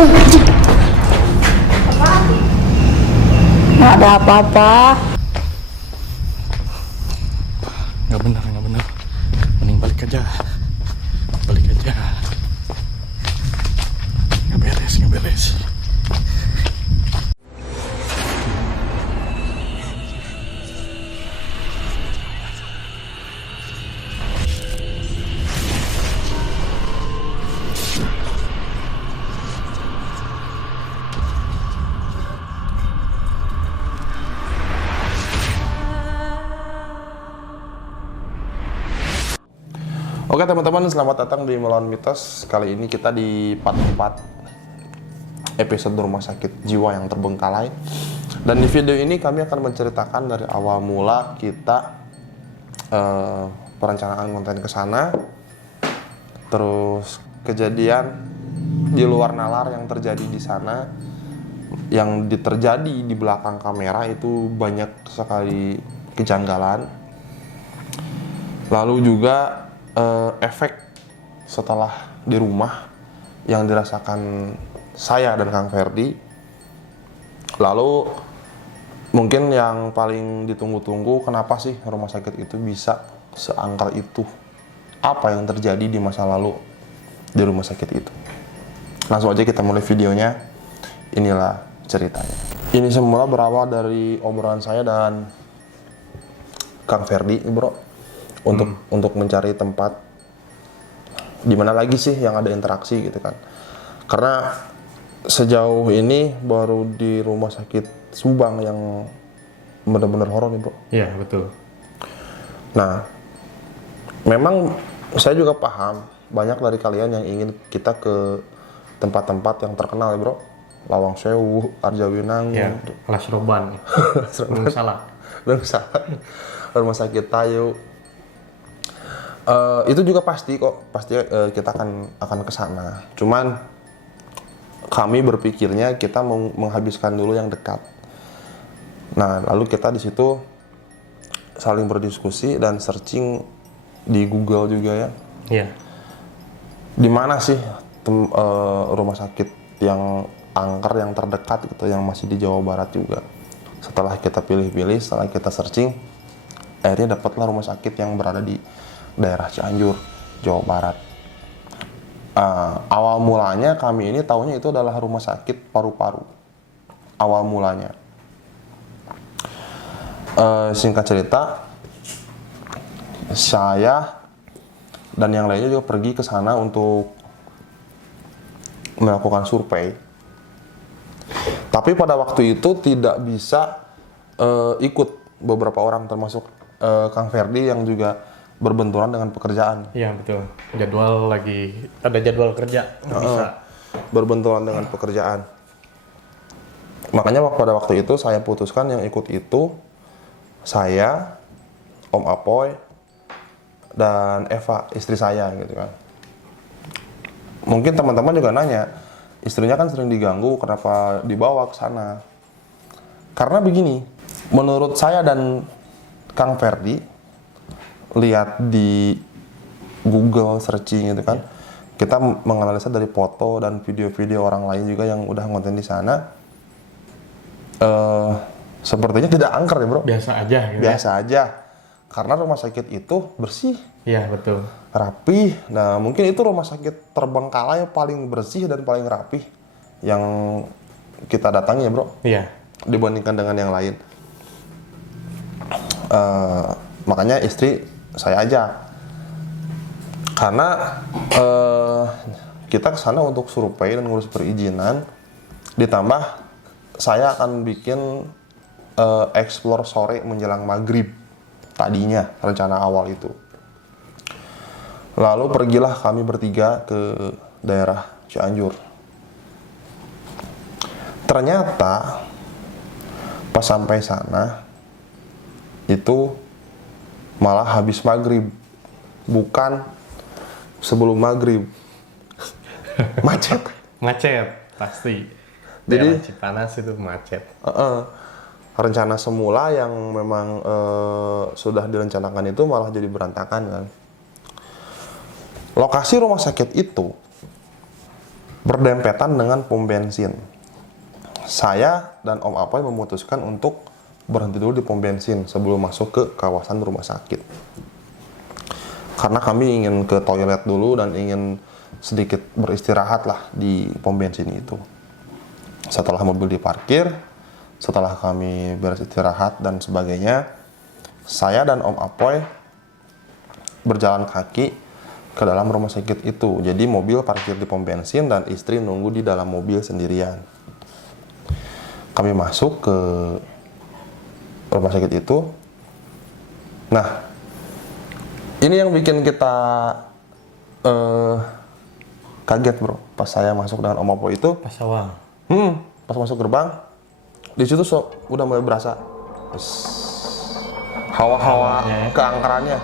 Nggak ada apa-apa. Nggak benar. Mending balik aja. Nggak beres. Oke teman-teman, selamat datang di Melawan Mitos. Kali ini kita di part 4 episode rumah sakit jiwa yang terbengkalai. Dan di video ini kami akan menceritakan dari awal mula kita perencanaan konten ke sana, terus kejadian di luar nalar yang terjadi di sana, yang terjadi di belakang kamera itu banyak sekali kejanggalan. Lalu juga efek setelah di rumah yang dirasakan saya dan Kang Ferdi. Lalu mungkin yang paling ditunggu-tunggu, kenapa sih rumah sakit itu bisa seangker itu? Apa yang terjadi di masa lalu di rumah sakit itu? Langsung aja kita mulai videonya. Inilah ceritanya. Ini semula berawal dari obrolan saya dan Kang Ferdi, bro. Untuk mencari tempat di mana lagi sih yang ada interaksi gitu kan. Karena sejauh ini baru di rumah sakit Subang yang benar-benar horor nih, bro. Iya, betul. Nah, memang saya juga paham banyak dari kalian yang ingin kita ke tempat-tempat yang terkenal ya, bro. Lawang Sewu, Arjawinangun, Ya, kelas Roban. Salah. Rumah sakit Tayu. Itu juga pasti kita akan ke sana. Cuman kami berpikirnya kita menghabiskan dulu yang dekat. Nah, lalu kita di situ saling berdiskusi dan searching di Google juga ya. Iya. Di mana sih rumah sakit yang angker yang terdekat gitu, yang masih di Jawa Barat juga. Setelah kita pilih-pilih, setelah kita searching, akhirnya dapatlah rumah sakit yang berada di daerah Cianjur, Jawa Barat. Awal mulanya kami ini tahunya itu adalah rumah sakit paru-paru. Awal mulanya. Singkat cerita, saya dan yang lainnya juga pergi ke sana untuk melakukan survei. Tapi pada waktu itu tidak bisa ikut beberapa orang, termasuk Kang Ferdi yang juga berbenturan dengan pekerjaan. Iya, betul. Ada jadwal kerja, nggak bisa. Berbenturan dengan pekerjaan. Makanya pada waktu itu saya putuskan yang ikut itu saya, Om Apoy, dan Eva, istri saya gitu kan. Mungkin teman-teman juga nanya, istrinya kan sering diganggu, kenapa dibawa ke sana? Karena begini, menurut saya dan Kang Ferdi, lihat di Google searching gitu kan, kita menganalisa dari foto dan video-video orang lain juga yang udah ngonten di sana. Sepertinya tidak angker ya, bro. Biasa aja gitu. Biasa aja. Karena rumah sakit itu bersih, Iya, betul. rapi. Nah, mungkin itu rumah sakit terbengkalai paling bersih dan paling rapi yang kita datangi ya, bro. Iya. Dibandingkan dengan yang lain. Makanya istri saya ajak. Karena kita ke sana untuk survei dan ngurus perizinan. Ditambah saya akan bikin explore sore menjelang maghrib. Tadinya rencana awal itu. Lalu pergilah kami bertiga ke daerah Cianjur. Ternyata pas sampai sana itu malah habis maghrib, bukan sebelum maghrib. Macet. Macet, pasti. Jadi Daerah Cipanas itu macet. Rencana semula yang memang sudah direncanakan itu malah jadi berantakan kan. Lokasi rumah sakit itu berdempetan dengan pom bensin. Saya dan Om Apoy memutuskan untuk berhenti dulu di pom bensin sebelum masuk ke kawasan rumah sakit. Karena kami ingin ke toilet dulu dan ingin sedikit beristirahat lah di pom bensin itu. Setelah mobil diparkir, setelah kami beres istirahat dan sebagainya, saya dan Om Apoy berjalan kaki ke dalam rumah sakit itu. Jadi mobil parkir di pom bensin dan istri nunggu di dalam mobil sendirian. Kami masuk ke rumah sakit itu. Nah, ini yang bikin kita kaget bro, pas saya masuk dengan Om Apoy itu. Pas awal. Pas masuk gerbang, di situ udah mulai berasa hawa-hawa keangkerannya.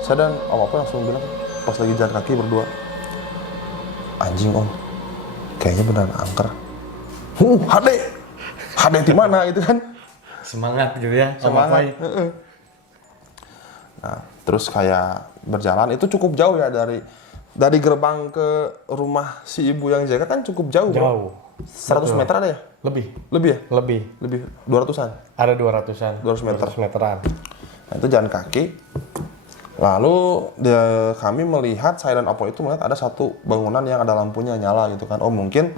Saya dan Om Apoy langsung bilang pas lagi jalan kaki berdua, anjing Om, kayaknya beneran angker. Hade di mana itu kan? Semangat gitu ya, Semangat. Nah, terus kayak berjalan itu cukup jauh ya dari gerbang ke rumah si ibu yang jaga kan cukup jauh. Jauh. 100 meter ada ya? Lebih. Lebih ya? Lebih. Lebih 200-an. Ada 200-an. 200 meter. 200 meteran. Nah, itu jalan kaki. Lalu kami melihat, saya dan Apoy itu melihat ada satu bangunan yang ada lampunya nyala gitu kan. Oh mungkin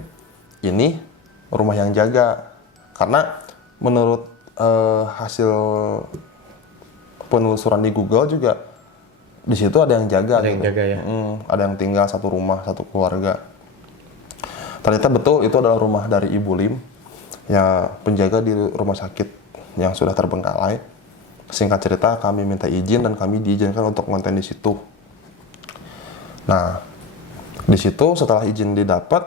ini rumah yang jaga. Karena menurut hasil penelusuran di Google juga di situ ada yang jaga. Ada yang jaga ya. Ada yang tinggal satu rumah, satu keluarga. Ternyata betul itu adalah rumah dari Ibu Lim, ya penjaga di rumah sakit yang sudah terbengkalai. Singkat cerita kami minta izin dan kami diizinkan untuk konten di situ. Nah, di situ setelah izin didapat,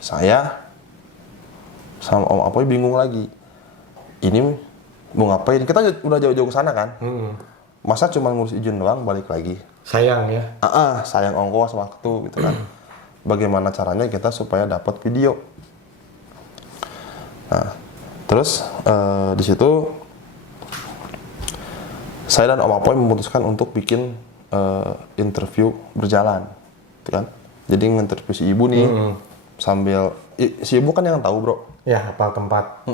saya sama Om Apoy bingung lagi. Ini mau ngapain? Kita udah jauh-jauh ke sana kan? Masa cuma ngurus izin doang balik lagi? Sayang ya. Sayang ongkos waktu gitu kan. Bagaimana caranya kita supaya dapat video? Nah, terus di situ saya dan Om Apoy memutuskan untuk bikin interview berjalan, gitu kan? Jadi nginterview si ibu nih sambil si ibu kan yang tahu bro. Ya, hafal tempat.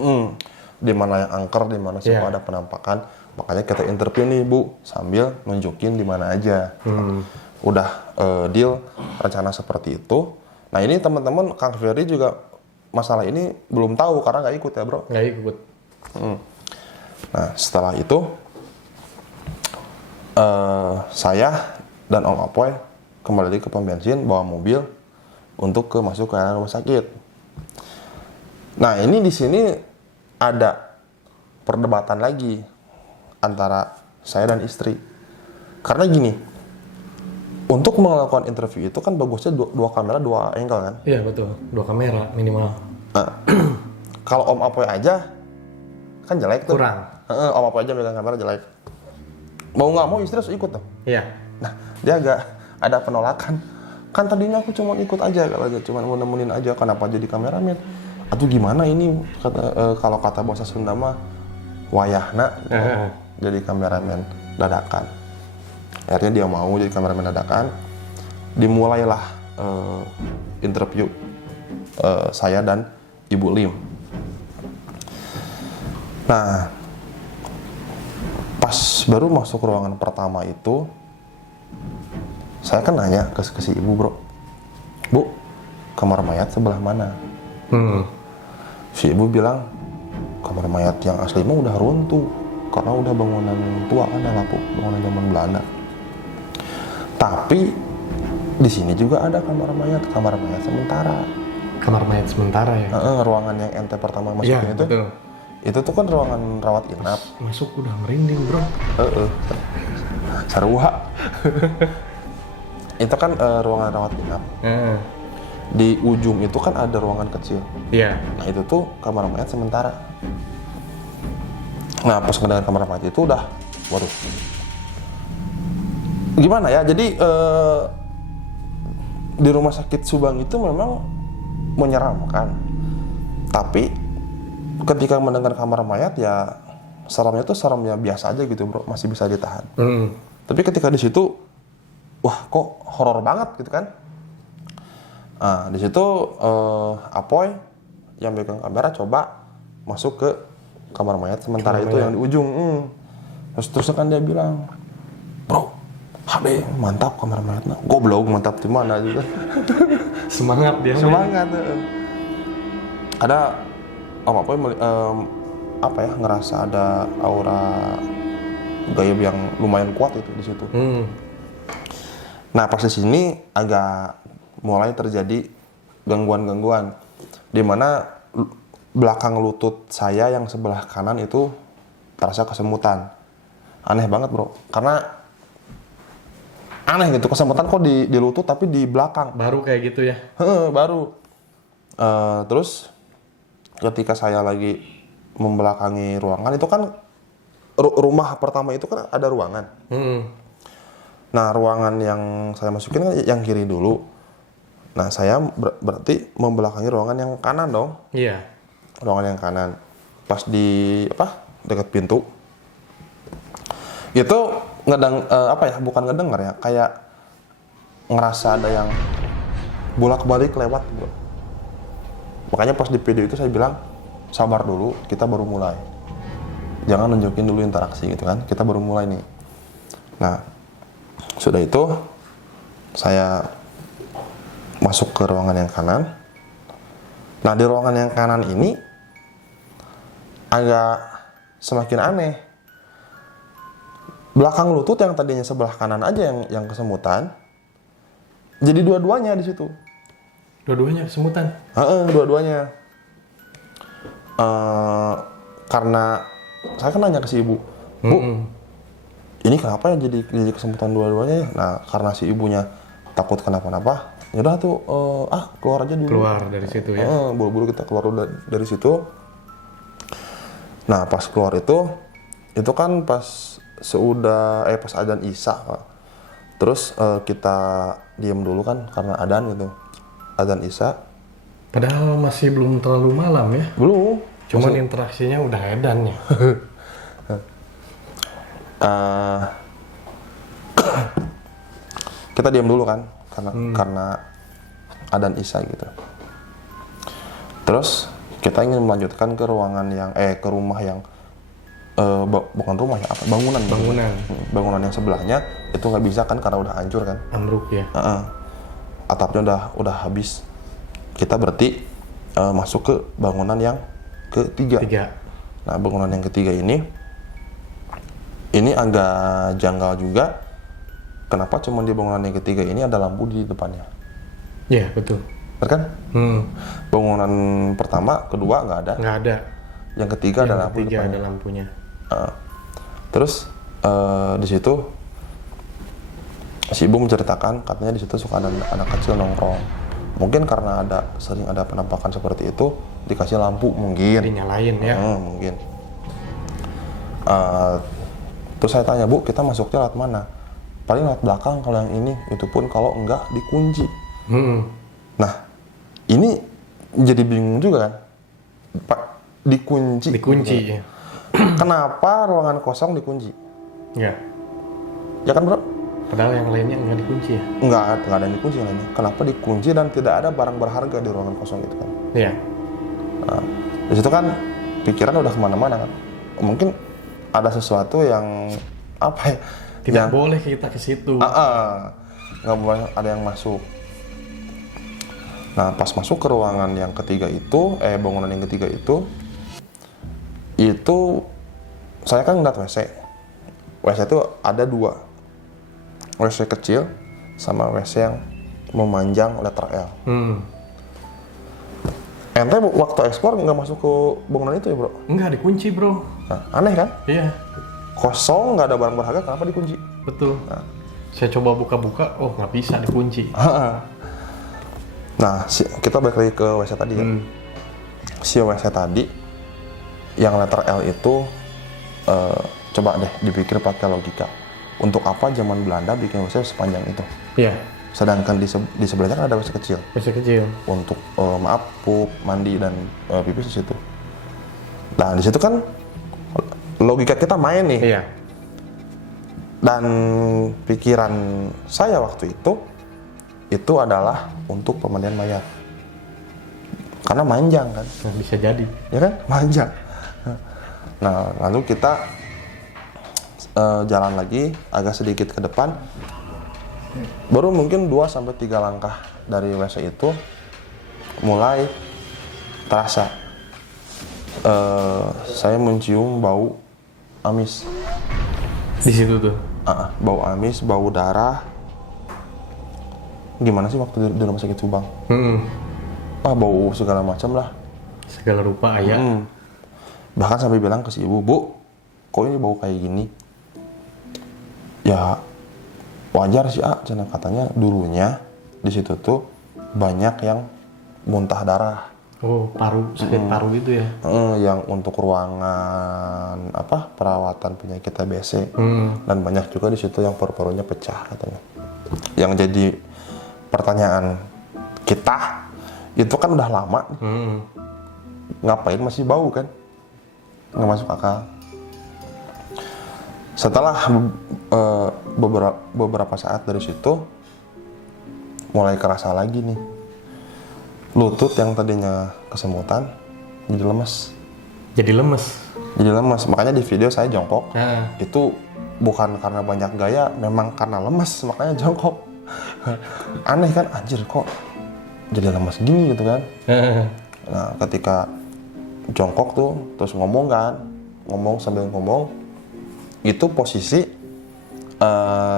Di mana yang angker, di mana siapa ada penampakan. Makanya kita interview nih bu sambil nunjukin di mana aja. Udah deal rencana seperti itu. Nah ini teman-teman Kang Ferry juga masalah ini belum tahu karena nggak ikut ya bro. Nggak ikut. Nah setelah itu saya dan Om Apoy kembali ke pom bensin bawa mobil untuk masuk ke rumah sakit. Nah ini di sini ada perdebatan lagi antara saya dan istri. Karena gini, untuk melakukan interview itu kan bagusnya dua kamera, dua angle kan? Iya betul, 2 kamera minimal. Nah, kalau Om Apoy aja kan jelek tuh. Kurang. Om Apoy aja megang kamera jelek. Mau nggak mau istri harus ikut tuh. Iya. Nah, dia agak ada penolakan. Kan tadinya aku cuma ikut aja, cuma mau nemenin aja, kenapa jadi kameramen? Atau gimana ini kalau kata bahasa Sunda mah wayahna jadi kameramen dadakan. Akhirnya dia mau jadi kameramen dadakan. Dimulailah interview saya dan Ibu Lim. Nah, pas baru masuk ruangan pertama itu, saya kan nanya ke si ibu bro, bu, kamar mayat sebelah mana? Si ibu bilang, kamar mayat yang asli mah udah runtuh, karena udah bangunan tua kan, lapuk, bangunan zaman Belanda. Tapi di sini juga ada kamar mayat sementara. Kamar mayat sementara ya? Ruangan yang ente pertama masukin itu. Betul. Itu tuh kan ruangan rawat inap. Masuk udah merinding bro. Sarua. Itu kan ruangan rawat inap. Di ujung itu kan ada ruangan kecil. Iya. Nah itu tuh kamar mayat sementara. Nah pas ngedengar kamar mayat itu udah, waduh. Gimana ya? Jadi di rumah sakit Subang itu memang menyeramkan. Tapi ketika mendengar kamar mayat ya seremnya tuh seremnya biasa aja gitu bro, masih bisa ditahan. Tapi ketika di situ, wah kok horor banget gitu kan? Nah, di situ Apoy yang pegang kamera coba masuk ke kamar mayat, sementara itu yang di ujung. Terus kan dia bilang, bro, HD mantap kamar mayatnya. Goblok, mantap di mana juga. Semangat dia. Semangat. Ada Apoy apa ya, ngerasa ada aura gaib yang lumayan kuat itu di situ. Nah, pas di sini agak mulai terjadi gangguan-gangguan, di mana belakang lutut saya yang sebelah kanan itu terasa kesemutan. Aneh banget bro, karena aneh gitu, kesemutan kok di lutut tapi di belakang. Baru kayak gitu ya? Baru. Terus ketika saya lagi membelakangi ruangan itu kan rumah pertama itu kan ada ruangan. Nah, ruangan yang saya masukin kan yang kiri dulu. Nah, saya berarti membelakangi ruangan yang kanan dong. Iya. Ruangan yang kanan. Pas di dekat pintu. Itu bukan ngedengar ya, kayak ngerasa ada yang bolak-balik lewat, bro. Makanya pas di video itu saya bilang, sabar dulu, kita baru mulai. Jangan nunjukin dulu interaksi gitu kan, kita baru mulai nih. Nah, sudah itu saya masuk ke ruangan yang kanan. Nah, di ruangan yang kanan ini agak semakin aneh. Belakang lutut yang tadinya sebelah kanan aja yang kesemutan, jadi dua-duanya di situ. Dua-duanya kesemutan? Dua-duanya. Karena saya kan nanya ke si ibu, Bu, ini kenapa ya jadi kesemutan dua-duanya ya? Nah, karena si ibunya takut kenapa-napa, yaudah tuh, keluar aja dulu. Keluar dari situ ya? Buru-buru kita keluar dari situ. Nah, pas keluar itu kan pas pas adzan Isya, Pak. Terus kita diam dulu kan karena adzan gitu. Adzan Isya. Padahal masih belum terlalu malam ya? Belum. Cuman interaksinya udah edan ya? Kita diam dulu kan karena adzan Isya gitu. Terus kita ingin melanjutkan ke ruangan ke rumah yang bukan rumah ya, bangunan yang sebelahnya itu nggak bisa kan karena udah hancur kan, ambruk ya. Atapnya udah habis. Kita berarti masuk ke bangunan yang ketiga. Nah, bangunan yang ketiga ini agak janggal juga. Kenapa cuma di bangunan yang ketiga ini ada lampu di depannya? Iya, betul. Benar kan? Bangunan pertama, kedua nggak ada. Nggak ada. Yang ketiga ada lampu di depannya. Ada lampunya. Terus di situ si ibu menceritakan katanya di situ suka ada anak kecil nongkrong. Mungkin karena sering ada penampakan seperti itu, dikasih lampu mungkin. Dinyalain ya? Mungkin. Terus saya tanya, Bu, kita masuknya lewat mana? Paling lewat belakang kalau yang ini, itu pun kalau enggak dikunci. Nah, ini jadi bingung juga kan? Pak, dikunci. Dikunci ya. Kenapa ruangan kosong dikunci? Ya. Ya kan, Bro? Padahal yang lainnya nggak dikunci ya? Nggak ada yang dikunci yang lainnya. Kenapa dikunci dan tidak ada barang berharga di ruangan kosong itu kan? Iya. Nah, di situ kan pikiran udah kemana-mana kan? Mungkin ada sesuatu yang apa ya? Tidak boleh kita ke situ. Nggak boleh ada yang masuk. Nah, pas masuk ke ruangan yang ketiga itu, bangunan yang ketiga itu saya kan ngeliat WC. WC itu ada dua. WC kecil sama WC yang memanjang letter L. Ente waktu ekspor nggak masuk ke bangunan itu ya, Bro? Nggak, dikunci, Bro. Nah, aneh kan? Iya. Kosong, nggak ada barang berharga, kenapa dikunci? Betul. Nah. Saya coba buka-buka, nggak bisa dikunci. Nah, kita balik lagi ke WC tadi ya. Si WC tadi yang letter L itu coba deh dipikir pakai logika. Untuk apa zaman Belanda bikin WC sepanjang itu? Iya. Sedangkan di sebelahnya kan ada WC kecil. WC kecil. Untuk pup, mandi dan pipis di situ. Nah, di situ kan logika kita main nih. Iya. Dan pikiran saya waktu itu adalah untuk pemandian mayat. Karena manjang kan. Nah, bisa jadi. Ya kan? Manjang. Nah, lalu kita jalan lagi agak sedikit ke depan. Baru mungkin 2-3 langkah dari WC itu mulai terasa saya mencium bau amis. Di situ tuh. Bau amis, bau darah. Gimana sih waktu di rumah sakit Subang? Bau segala macam lah. Segala rupa ayah. Bahkan sampai bilang ke si ibu, Bu, kok ini bau kayak gini? Ya wajar sih, cina katanya dulunya di situ tuh banyak yang muntah darah. Oh, sakit paru gitu ya? Yang untuk ruangan perawatan penyakit TBC. Dan banyak juga di situ yang paru-parunya pecah katanya. Yang jadi pertanyaan kita, itu kan udah lama, ngapain masih bau kan? Nggak masuk akal. Setelah beberapa saat dari situ, mulai kerasa lagi nih. Lutut yang tadinya kesemutan jadi lemes. Jadi lemes. Makanya di video saya jongkok. Nah. Itu bukan karena banyak gaya, memang karena lemes makanya jongkok. Aneh kan, anjir kok jadi lemes gini gitu kan. Nah, ketika jongkok tuh terus ngomong sambil ngomong, itu posisi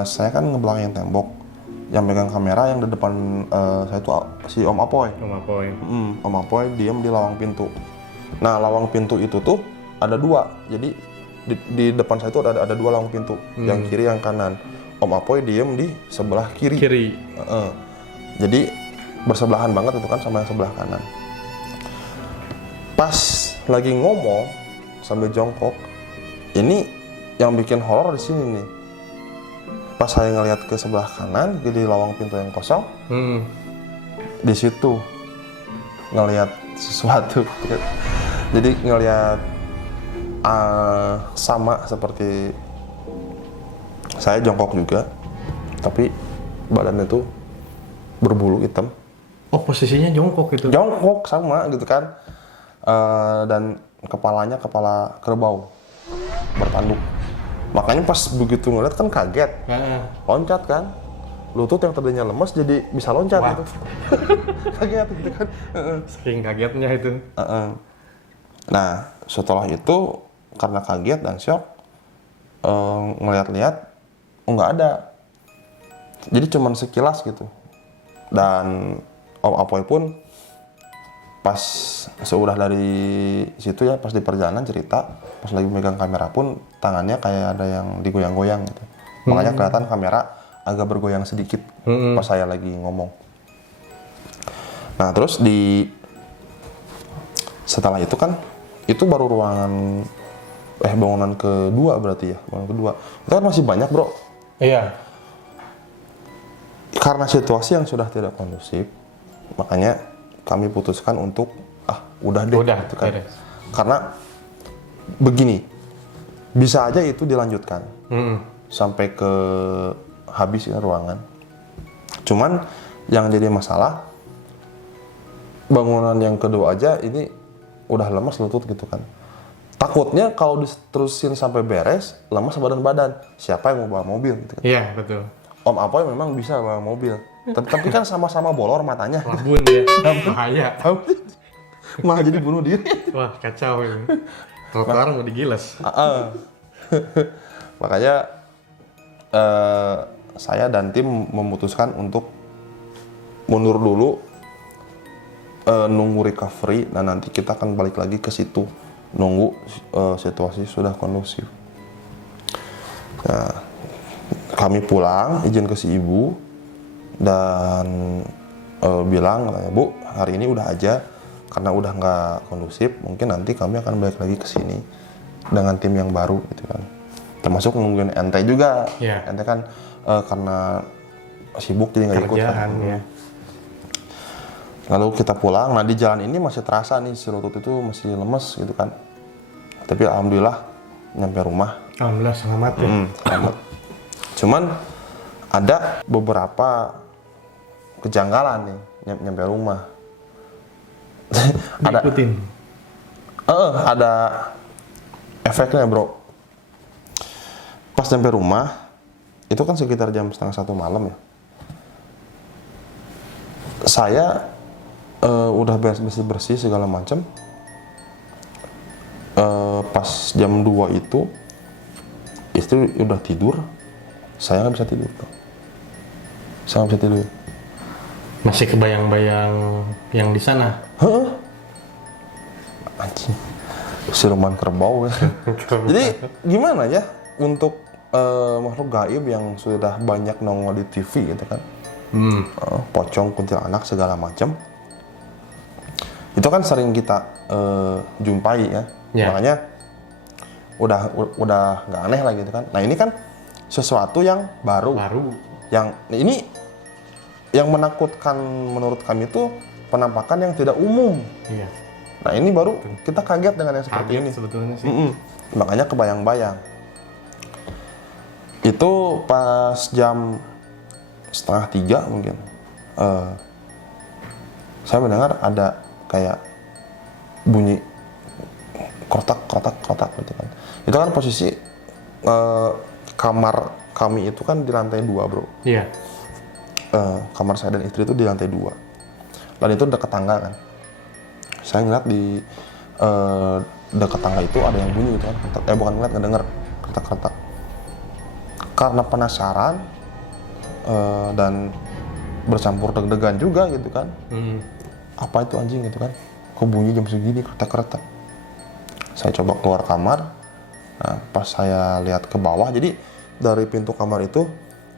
saya kan ngebelakangin tembok. Yang megang kamera yang di depan saya itu si Om Apoy. Om Apoy diem di lawang pintu. Nah, lawang pintu itu tuh ada 2. Jadi di depan saya itu ada 2 lawang pintu, yang kiri yang kanan. Om Apoy diem di sebelah kiri. Jadi bersebelahan banget itu kan sama yang sebelah kanan. Pas lagi ngomong sambil jongkok, ini yang bikin horor di sini nih. Pas saya ngelihat ke sebelah kanan, di lawang pintu yang kosong, di situ ngelihat sesuatu. Jadi ngelihat sama seperti saya jongkok juga, tapi badannya tuh berbulu hitam. Oh, posisinya jongkok itu? Jongkok sama gitu kan, dan kepalanya kepala kerbau bertanduk. Makanya pas begitu ngeliat kan kaget, loncat kan, lutut yang tadinya lemes jadi bisa loncat. Gitu. Kaget gitu kan. Saking kagetnya itu. Nah, setelah itu karena kaget dan shock, ngeliat-liat nggak ada. Jadi cuman sekilas gitu. Dan Om Apoy pun pas seudah dari situ ya, pas di perjalanan cerita, pas lagi megang kamera pun tangannya kayak ada yang digoyang-goyang gitu. Makanya kelihatan kamera agak bergoyang sedikit pas saya lagi ngomong. Nah, terus setelah itu kan, itu baru bangunan kedua berarti ya, bangunan kedua. Itu kan masih banyak, Bro. Iya. Karena situasi yang sudah tidak kondusif, makanya kami putuskan untuk udah deh gitu kan. Karena begini, bisa aja itu dilanjutkan sampai ke habis ruangan. Cuman yang jadi masalah, bangunan yang kedua aja ini udah lemas lutut gitu kan. Takutnya kalau diterusin sampai beres, lemas badan-badan. Siapa yang mau bawa mobil gitu kan. Iya, betul. Om Apoy memang bisa bawa mobil. Tapi kan sama-sama bolor matanya. Labun ya, bahaya. Malah jadi bunuh diri. Wah, kacau ini. Trotoar mau digiles. Makanya saya dan tim memutuskan untuk mundur dulu, nunggu recovery, dan nanti kita akan balik lagi ke situ, nunggu situasi sudah kondusif. Nah, kami pulang, izin ke si ibu, dan bilang, Bu, hari ini udah aja, karena udah nggak kondusif, mungkin nanti kami akan balik lagi ke sini dengan tim yang baru gitu kan. Termasuk nungguin ente juga. Yeah. Ente kan karena sibuk jadi nggak ikut kan. Ya. Lalu kita pulang, nah di jalan ini masih terasa nih si lutut itu masih lemes gitu kan. Tapi alhamdulillah nyampe rumah. Alhamdulillah selamat ya. Selamat. Cuman ada beberapa kejanggalan nih nyampe rumah. ada Diikutin. ada efeknya bro. Pas nyampe rumah itu kan sekitar jam 12:30 malam ya. Saya udah bersih segala macam. Pas jam 2 itu istri udah tidur, saya nggak bisa tidur. Saya nggak bisa tidur. Masih kebayang-bayang yang di sana. Hah? Anjing, siluman kerbau ya. Jadi gimana ya untuk makhluk gaib yang sudah banyak nongol di TV gitu kan? Pocong, kuntilanak segala macam. Itu kan sering kita jumpai ya. Ya. Makanya udah nggak aneh lah gitu kan. Nah ini kan sesuatu yang baru. Yang ini yang menakutkan menurut kami itu penampakan yang tidak umum. Iya. Nah ini baru kita kaget dengan yang seperti ini. Sebetulnya sih. Makanya kebayang-bayang. Itu pas jam 2:30 mungkin. Saya mendengar ada kayak bunyi kotak gitu kan. Itu kan posisi kamar kami itu kan di lantai 2 bro. Iya. Kamar saya dan istri itu di lantai 2. Dan itu dekat tangga kan. Saya ngeliat di dekat tangga itu ada yang bunyi gitu kan. Bukan ngeliat, ngedenger kertak-kertak. Karena penasaran dan bercampur deg-degan juga gitu kan. Apa itu anjing gitu kan. Kok bunyi jam segini kertak-kertak. Saya coba keluar kamar. Nah, pas saya lihat ke bawah, jadi dari pintu kamar itu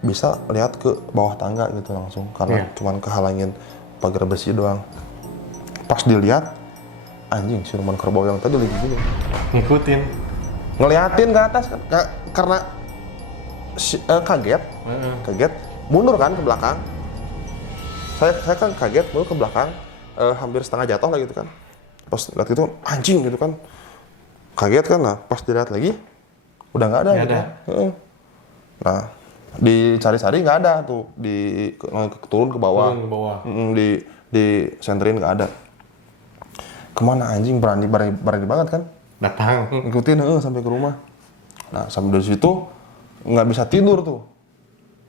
bisa lihat ke bawah tangga gitu langsung. Karena cuman kehalangin pagar besi doang. Pas dilihat, anjing siluman kerbau yang tadi lagi gini. Ngikutin. Ngeliatin ke atas kan. Karena kaget, mundur kan ke belakang. Saya kan kaget, mundur ke belakang, hampir setengah jatuh lah gitu kan. Pas lihat itu anjing gitu kan, kaget kan. Nah pas dilihat lagi, udah nggak ada. Gitu. Nah dicari-cari nggak ada tuh, turun ke bawah, di senterin nggak ada. Kemana anjing, berani banget kan? Datang. Ikutin sampai ke rumah. Nah sampai dari situ nggak bisa tidur tuh,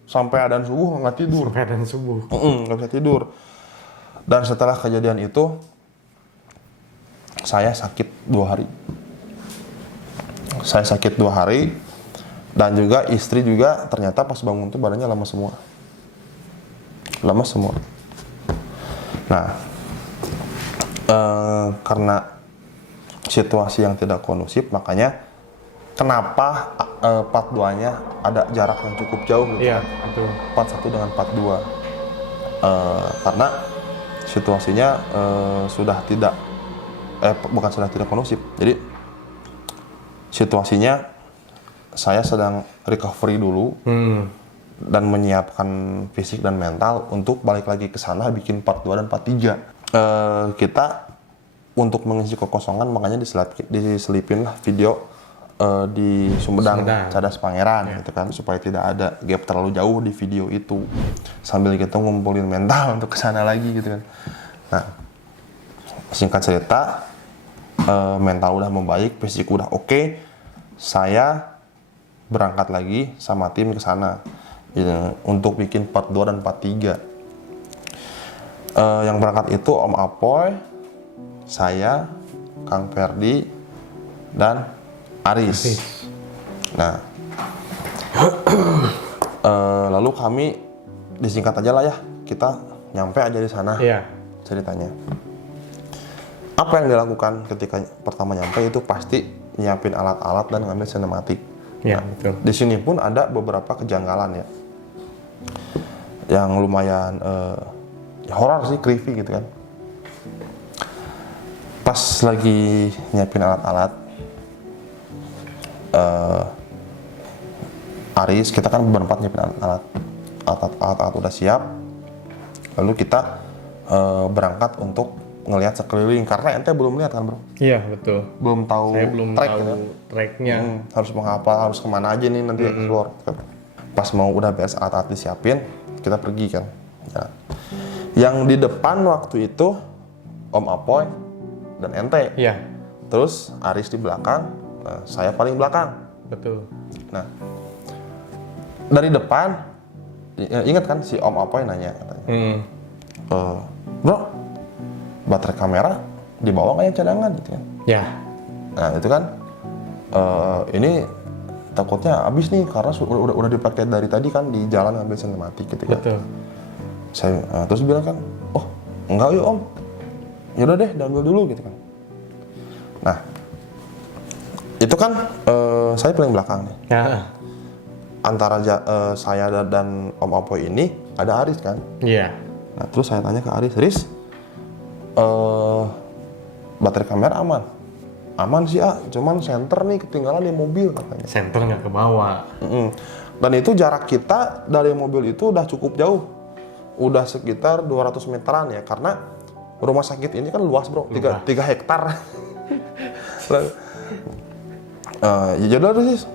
sampai adzan subuh nggak tidur. Nggak bisa tidur. Dan setelah kejadian itu saya sakit 2 hari. Saya sakit 2 hari dan juga istri juga ternyata pas bangun tuh badannya lemas semua. Nah karena situasi yang tidak kondusif, makanya kenapa part 2-nya ada jarak yang cukup jauh gitu. Iya, betul. Part 1 dengan part 2. Karena situasinya sudah tidak kondusif. Jadi situasinya saya sedang recovery dulu dan menyiapkan fisik dan mental untuk balik lagi ke sana bikin part 2 dan part 3. Kita untuk mengisi kekosongan makanya diselipin lah video di Sumedang, Cadas Pangeran gitu kan, supaya tidak ada gap terlalu jauh di video itu, sambil kita ngumpulin mental untuk kesana lagi gitu kan. Nah singkat cerita, mental udah membaik, fisik udah oke, saya berangkat lagi sama tim ke sana gitu, untuk bikin part 2 dan part 3. Yang berangkat itu Om Apoy, saya, Kang Ferdi, dan Aris. Nah, lalu kami disingkat aja lah ya, kita nyampe aja di sana. Ceritanya. Apa yang dilakukan ketika pertama nyampe itu pasti nyiapin alat-alat dan ngambil sinematik. Iya, Nah, betul. di sini pun ada beberapa kejanggalan ya, yang lumayan horor sih, creepy gitu kan. Pas lagi nyiapin alat-alat, Aris, kita kan berempat nyiapin alat-alat udah siap, lalu kita berangkat untuk ngelihat sekeliling karena ente belum lihat kan bro? Iya, betul. Belum tahu. Saya belum track tahu gitu. tracknya. Harus menghafal, harus kemana aja nih nanti explore. Pas mau udah beres alat-alat disiapin, kita pergi kan. Ya. Yang di depan waktu itu Om Apoy dan ente. Iya, Terus Aris di belakang, nah, saya paling belakang. betul. Nah, dari depan, ingat kan si Om Apoy nanya katanya, bro, baterai kamera dibawa nggak yang cadangan gitu kan? Ya, Nah itu kan, ini takutnya habis nih karena udah dipakai dari tadi kan di jalan ngambil sinematik gitu kan. betul. Saya terus bilang kan, oh enggak yuk Om, yaudah deh diambil dulu gitu kan. Nah itu kan saya paling belakang nih. Ya, Antara saya dan Om Apoy ini ada Aris kan. iya. Nah terus saya tanya ke Aris, Riz, baterai kamera aman? Aman sih cuman senter nih ketinggalan di mobil katanya. Center nggak ke bawah. Dan itu jarak kita dari mobil itu udah cukup jauh. Udah sekitar 200 meteran ya, karena rumah sakit ini kan luas bro, 3 hektar. Ya udah Riz,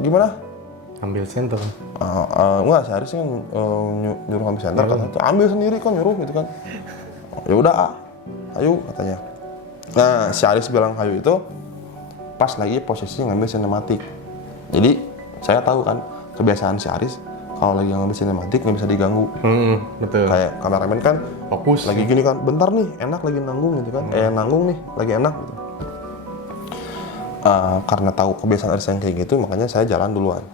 gimana? Ambil center. Enggak, seharusnya kan nyuruh ambil senter katanya. Ambil sendiri kan nyuruh gitu kan. Ya udah, ayo katanya. Nah, si Aris bilang ayo itu pas lagi posisi ngambil sinematik. Jadi saya tahu kan kebiasaan si Aris kalau lagi ngambil sinematik nggak bisa diganggu. Betul. Kayak kameramen kan Fokus. lagi gini kan, bentar nih enak lagi nanggung gitu kan. Nanggung nih lagi enak gitu. Karena tahu kebiasaan Aris yang kayak gitu, makanya saya jalan duluan.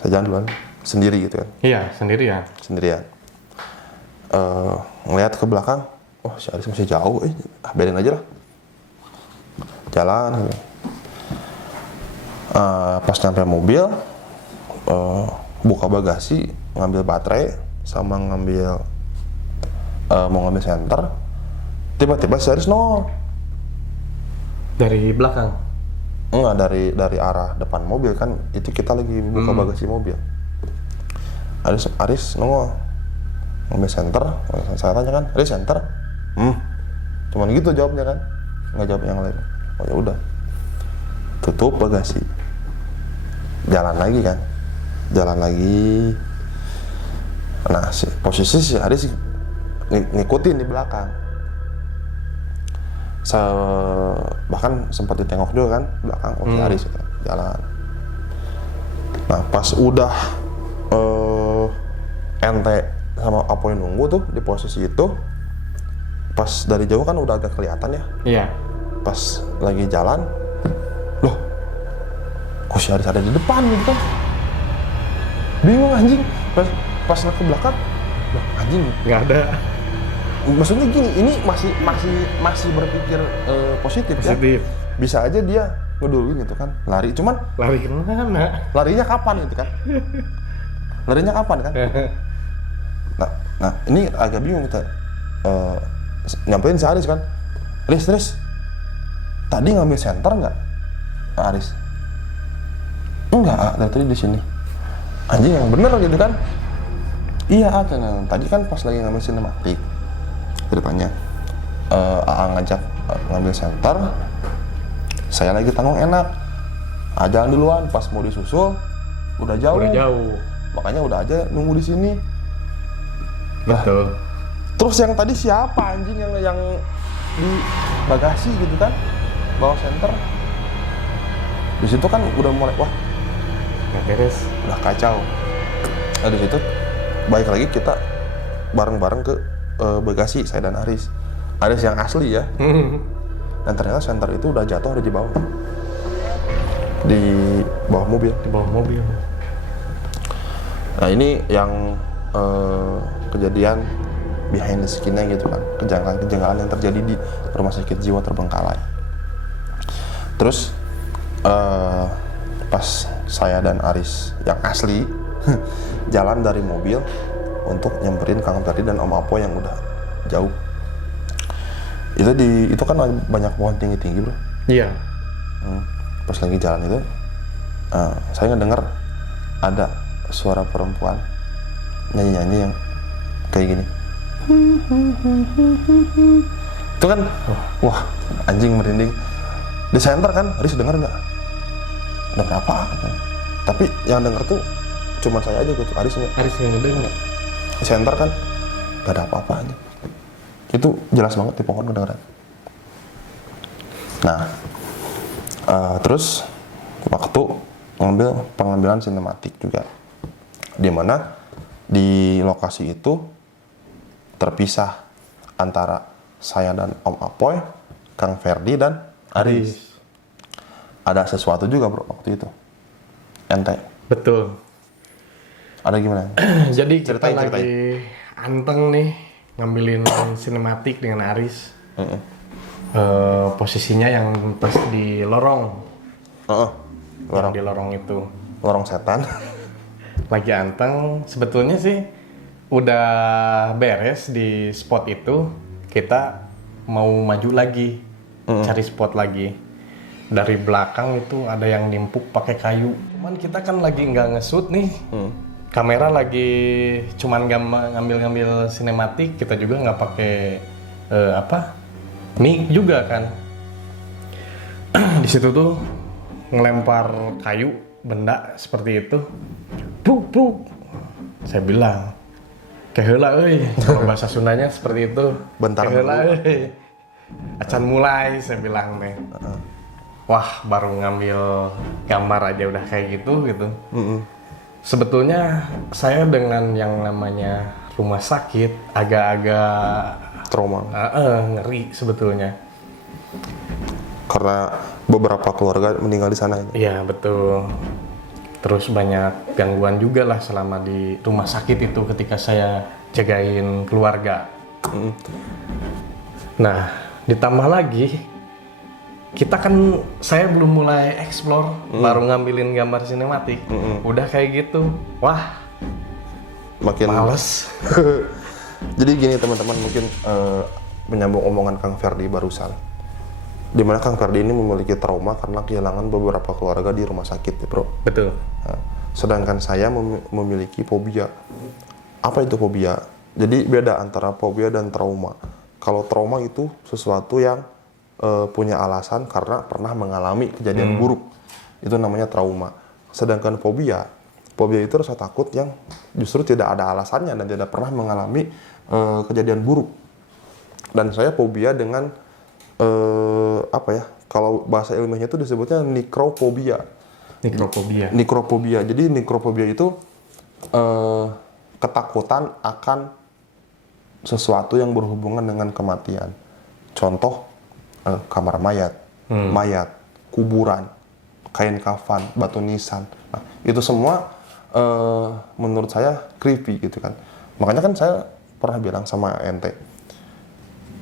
Saya jalan duluan sendiri gitu kan. Iya, sendirian. Sendirian. Ngeliat ke belakang, oh si Aris masih jauh, biarin aja lah. Jalan gitu. Pas nyampe mobil, buka bagasi, ngambil baterai, sama ngambil mau ngambil senter, tiba-tiba si Aris nongol. Dari belakang. Enggak, dari arah depan mobil kan, itu kita lagi buka bagasi mobil. Aris nongol, ngambil senter. Saya tanya kan, Aris senter? Cuman gitu jawabnya kan, nggak jawab yang lain. Oh ya udah, tutup bagasi, jalan lagi kan, jalan lagi. Nah posisi si Aris ngikutin di belakang. Bahkan sempat ditengok juga kan belakang si Aris gitu, jalan. Nah pas udah ente sama Apoy nunggu tuh di posisi itu, pas dari jauh kan udah agak kelihatan ya. Iya. Pas lagi jalan, loh kok si Aris ada di depan gitu kan, bingung anjing. Pas ke belakang, loh anjing Nggak ada. maksudnya gini, ini masih berpikir positif ya. Bisa aja dia ngeduluin gitu kan, lari, cuman Lari kemana? larinya kapan gitu kan. Larinya kapan kan. Nah ini agak bingung kita nyampein si Aris kan, Riz tadi ngambil senter nggak Aris? Enggak, dari tadi di sini. Anjing yang bener gitu kan. Iya tadi kan pas lagi ngambil sinematik ceritanya, ngajak ngambil senter, saya lagi tanggung enak, jalan duluan, pas mau disusul udah jauh. Makanya udah aja nunggu di sini. Betul. Terus yang tadi siapa anjing yang di bagasi gitu kan, bawa senter. Di situ kan udah mulai wah Nggak beres. udah kacau. Nah di situ balik lagi kita bareng-bareng ke bagasi, saya dan Aris yang asli ya. Dan ternyata senter itu udah jatuh, ada di bawah mobil. Di bawah mobil. Nah ini yang kejadian behind the scene-nya gitu kan, kejanggalan yang terjadi di Rumah Sakit Jiwa Terbengkalai. Terus pas saya dan Aris yang asli jalan dari mobil untuk nyamperin Kang Ferdi dan Om Apo yang udah jauh. Itu kan banyak pohon tinggi-tinggi bro. Iya. Pas lagi jalan itu, saya ngedenger ada suara perempuan nyanyi-nyanyi yang kayak gini. Itu kan, wah anjing merinding. Di center kan, Aris denger nggak? Denger apa? Tapi yang denger tuh cuma saya aja gitu, Aris nggak. Aris yang denger. Di center kan, gak ada apa-apanya. Itu jelas banget di pohon kedengeran. Nah, terus waktu pengambilan sinematik juga, dimana di lokasi itu terpisah antara saya dan Om Apoy, Kang Ferdi dan Aris. Ada sesuatu juga bro waktu itu, ente. Betul. Ada gimana? Jadi kita Ceritain. lagi anteng nih ngambilin sinematik dengan Aris. Posisinya yang pas di lorong. Lorong. Di lorong itu. Lorong setan. Lagi anteng. Sebetulnya sih udah beres di spot itu. Kita mau maju lagi, cari spot lagi. Dari belakang itu ada yang nimpuk pakai kayu. Cuman kita kan lagi nggak nge-shoot nih. Kamera lagi cuman ngambil sinematik, kita juga nggak pakai mic juga kan. Di situ tuh ngelempar kayu benda seperti itu, pluk. Saya bilang, keheula euy. Kalau bahasa Sundanya seperti itu. Bentar keheula euy. Acan mulai, saya bilang nih. Wah, baru ngambil gambar aja udah kayak gitu. Sebetulnya saya dengan yang namanya rumah sakit agak-agak Trauma. ngeri sebetulnya. Karena beberapa keluarga meninggal di sana. Iya betul. Terus banyak gangguan juga lah selama di rumah sakit itu ketika saya jagain keluarga. Nah, ditambah lagi kita kan, saya belum mulai explore, baru ngambilin gambar sinematik, udah kayak gitu, wah, Makin males. Jadi gini teman-teman, mungkin menyambung omongan Kang Ferdi barusan, dimana Kang Ferdi ini memiliki trauma karena kehilangan beberapa keluarga di rumah sakit ya bro. Betul. Nah, sedangkan saya memiliki fobia. Apa itu fobia? Jadi beda antara fobia dan trauma. Kalau trauma itu sesuatu yang punya alasan karena pernah mengalami kejadian buruk, itu namanya trauma. Sedangkan fobia itu rasa takut yang justru tidak ada alasannya dan tidak pernah mengalami kejadian buruk. Dan saya fobia dengan kalau bahasa ilmiahnya itu disebutnya nikropobia. Nikropobia. Jadi nikropobia itu ketakutan akan sesuatu yang berhubungan dengan kematian. Contoh, kamar mayat, kuburan, kain kafan, batu nisan. Nah, itu semua menurut saya creepy gitu kan. Makanya kan saya pernah bilang sama ente,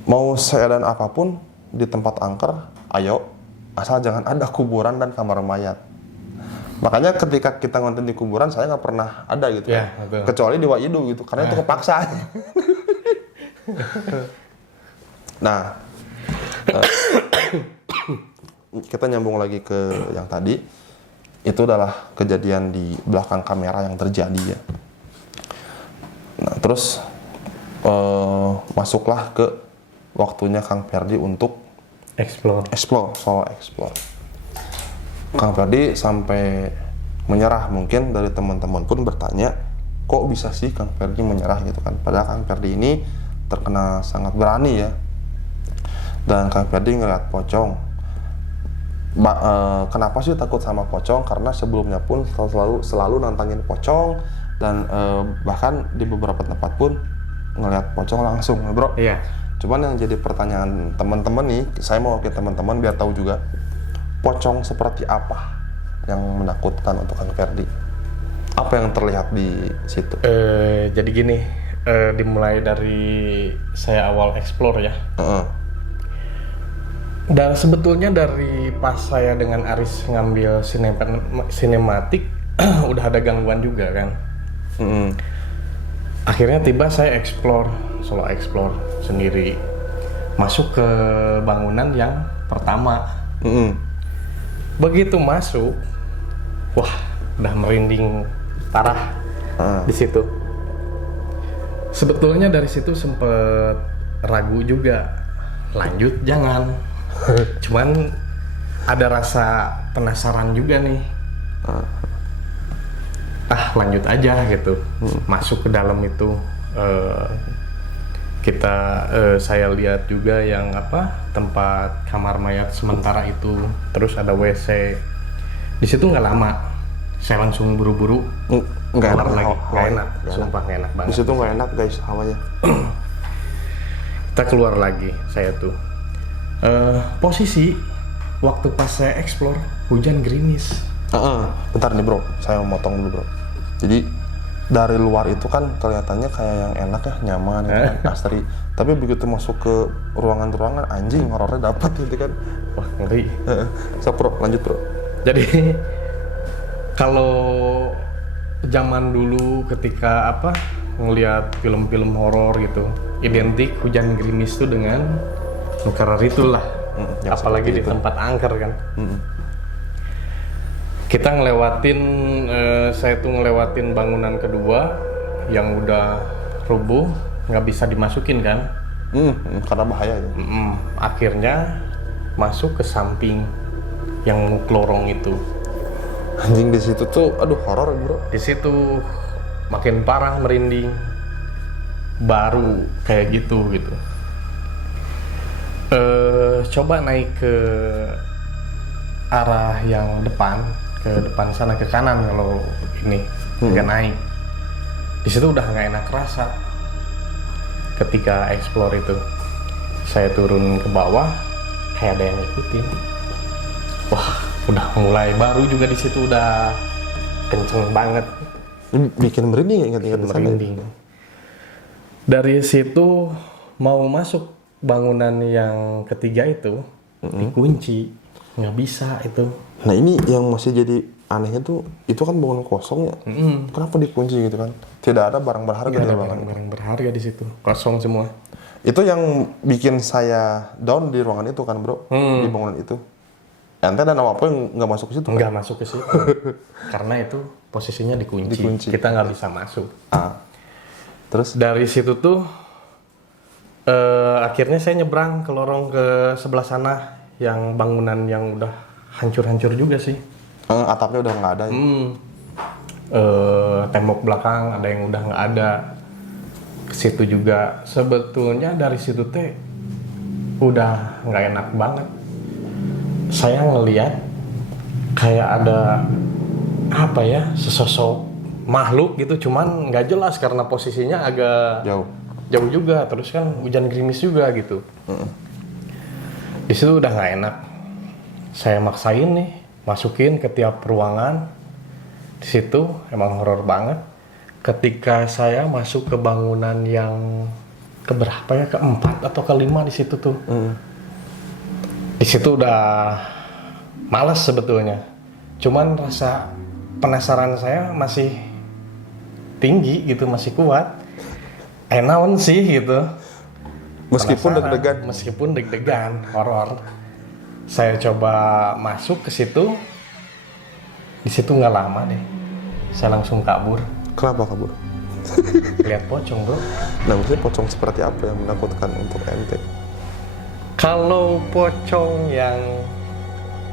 mau saya dan apapun di tempat angker, ayo, asal jangan ada kuburan dan kamar mayat. Makanya ketika kita ngonten di kuburan, saya nggak pernah ada gitu ya, kan. Kecuali di Waidu gitu, karena itu kepaksa. Nah, kita nyambung lagi ke yang tadi, itu adalah kejadian di belakang kamera yang terjadi ya. Nah, terus masuklah ke waktunya Kang Ferdi untuk explore. Kang Ferdi sampai menyerah, mungkin dari teman-teman pun bertanya, kok bisa sih Kang Ferdi menyerah gitu kan? Padahal Kang Ferdi ini terkenal sangat berani ya. Dan Kang Ferdi ngeliat pocong. Kenapa sih takut sama pocong? Karena sebelumnya pun selalu nantangin pocong, dan bahkan di beberapa tempat pun ngeliat pocong langsung, bro. Iya. Cuman yang jadi pertanyaan teman-teman nih, saya mau ke teman-teman biar tahu juga, pocong seperti apa yang menakutkan untuk Kang Ferdi? Apa yang terlihat di situ? Jadi gini, dimulai dari saya awal explore ya. Dan sebetulnya dari pas saya dengan Aris ngambil sinematik, udah ada gangguan juga kan. Akhirnya tiba saya solo explore sendiri, masuk ke bangunan yang pertama. Begitu masuk, wah, udah merinding parah di situ. Sebetulnya dari situ sempet ragu juga, lanjut jangan. Cuman ada rasa penasaran juga nih. Lanjut aja gitu. Masuk ke dalam itu, Saya lihat juga yang tempat kamar mayat sementara itu, terus ada WC. Di situ nggak lama, saya langsung buru-buru Nggak keluar enak lagi. Nggak enak, Nggak sumpah nggak enak Di banget. situ nggak enak guys hawanya. Kita keluar lagi, saya tuh. Posisi waktu pas saya explore hujan gerimis. Bentar nih bro, saya mau motong dulu bro. Jadi dari luar itu kan kelihatannya kayak yang enak ya, nyaman gitu kan, asri. Tapi begitu masuk ke ruangan-ruangan, anjing horornya dapat gitu kan. Wah, ngeri. So bro, lanjut bro. Jadi kalau zaman dulu ketika ngelihat film-film horor gitu, identik hujan gerimis itu dengan Nukarar itulah. yang Apalagi seperti di itu. tempat angker kan. Kita ngelewatin, saya tuh ngelewatin bangunan kedua yang udah rubuh, nggak bisa dimasukin kan. Karena bahaya ya. Akhirnya masuk ke samping yang lorong itu. Anjing di situ tuh, aduh horor bro. Di situ makin parah, merinding. Baru kayak gitu. Coba naik ke arah yang depan, ke depan sana, ke kanan kalau ini agak naik. Di situ udah nggak enak rasa. Ketika explore itu, saya turun ke bawah, kayak ada yang ngikutin. Wah, udah mulai baru juga di situ udah kenceng banget. Ini bikin merinding ya ingat-ingat di sana. Merinding. Dari situ mau masuk bangunan yang ketiga itu dikunci, nggak bisa itu. Nah ini yang masih jadi anehnya tuh, itu kan bangunan kosong ya. Kenapa dikunci gitu kan? Tidak ada barang berharga Nggak di ada ruangan. barang-barang berharga di situ, kosong semua. Itu yang bikin saya down di ruangan itu kan bro, di bangunan itu. Ente dan apa yang nggak masuk ke situ? Nggak masuk ke situ karena itu posisinya dikunci. Kita nggak bisa masuk. Terus Dari situ tuh akhirnya saya nyebrang ke lorong ke sebelah sana, yang bangunan yang udah hancur-hancur juga sih. atapnya udah nggak ada ya? Tembok belakang ada yang udah nggak ada. Ke situ juga sebetulnya dari situ teh udah nggak enak banget. Saya ngelihat kayak ada sesosok makhluk gitu, cuman nggak jelas karena posisinya agak jauh juga, terus kan hujan gerimis juga gitu. Di situ udah nggak enak. Saya maksain nih masukin ke tiap ruangan. Di situ emang horor banget. Ketika saya masuk ke bangunan yang keberapa ya, keempat atau kelima di situ tuh. Di situ udah malas sebetulnya. Cuman rasa penasaran saya masih tinggi gitu, masih kuat. Enaun sih gitu. Meskipun Penasaran, deg-degan. Meskipun deg-degan, horor. Saya coba masuk ke situ. Di situ nggak lama deh. Saya langsung kabur. Kenapa kabur? Lihat pocong, bro. Nah maksudnya pocong seperti apa yang menakutkan untuk ente? Kalau pocong yang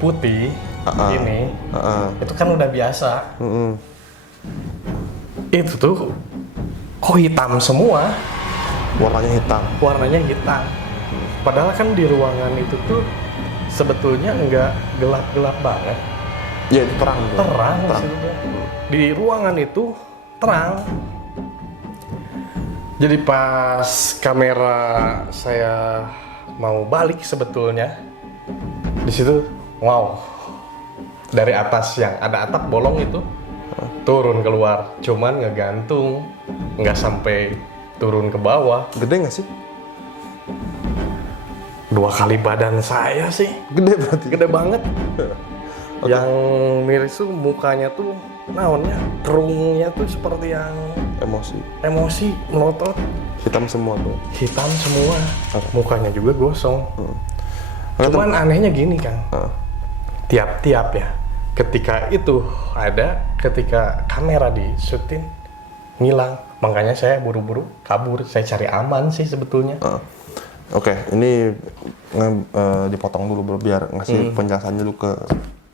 putih ini, itu kan udah biasa. Itu tuh kok hitam semua. Warnanya hitam. Warnanya hitam. Padahal kan di ruangan itu tuh sebetulnya nggak gelap-gelap banget. Ya itu terang. Bro. Terang. Maksudnya. Di ruangan itu terang. Jadi pas kamera saya mau balik sebetulnya, di situ wow, dari atas yang ada atap bolong itu turun keluar, cuman ngegantung, nggak sampai turun ke bawah. Gede nggak sih? 2 kali badan saya sih. Gede berarti. Gede banget. Yang miris tuh mukanya tuh naonnya, kerungnya tuh seperti yang emosi melotot. Hitam semua tuh. Hitam semua. Mukanya juga gosong. Cuman anehnya gini kan. Tiap-tiap ya. Ketika itu ada, ketika kamera disutin ngilang. Makanya saya buru-buru kabur. Saya cari aman sih sebetulnya. Oke, ini dipotong dulu bro, biar ngasih penjelasan dulu ke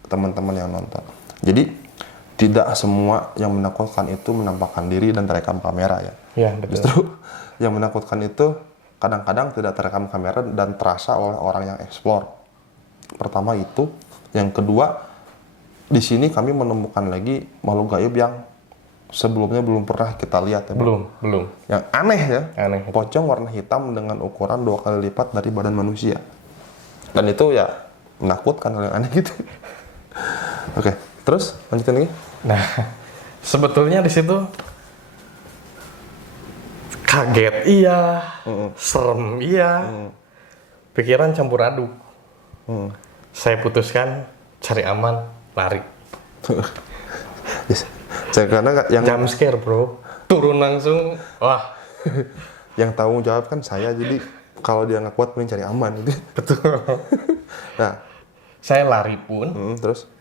teman-teman yang nonton. Jadi tidak semua yang menakutkan itu menampakkan diri dan terekam kamera ya. Iya, betul. Justru yang menakutkan itu kadang-kadang tidak terekam kamera dan terasa oleh orang yang explore. Pertama itu, yang kedua, di sini kami menemukan lagi makhluk gaib yang sebelumnya belum pernah kita lihat ya, Bro. Belum. Yang aneh ya, Aneh. pocong warna hitam dengan ukuran 2 kali lipat dari badan manusia. Dan itu ya menakutkan, hal yang aneh gitu. Oke, terus lanjutin lagi. Nah, sebetulnya di situ kaget iya, serem iya, pikiran campur aduk. Saya putuskan cari aman, lari. Yes. Karena yang Jump scare, bro. Turun langsung, wah. yang tanggung jawab kan saya, jadi kalau dia nggak kuat mending cari aman gitu. Betul. Nah, Saya lari pun, terus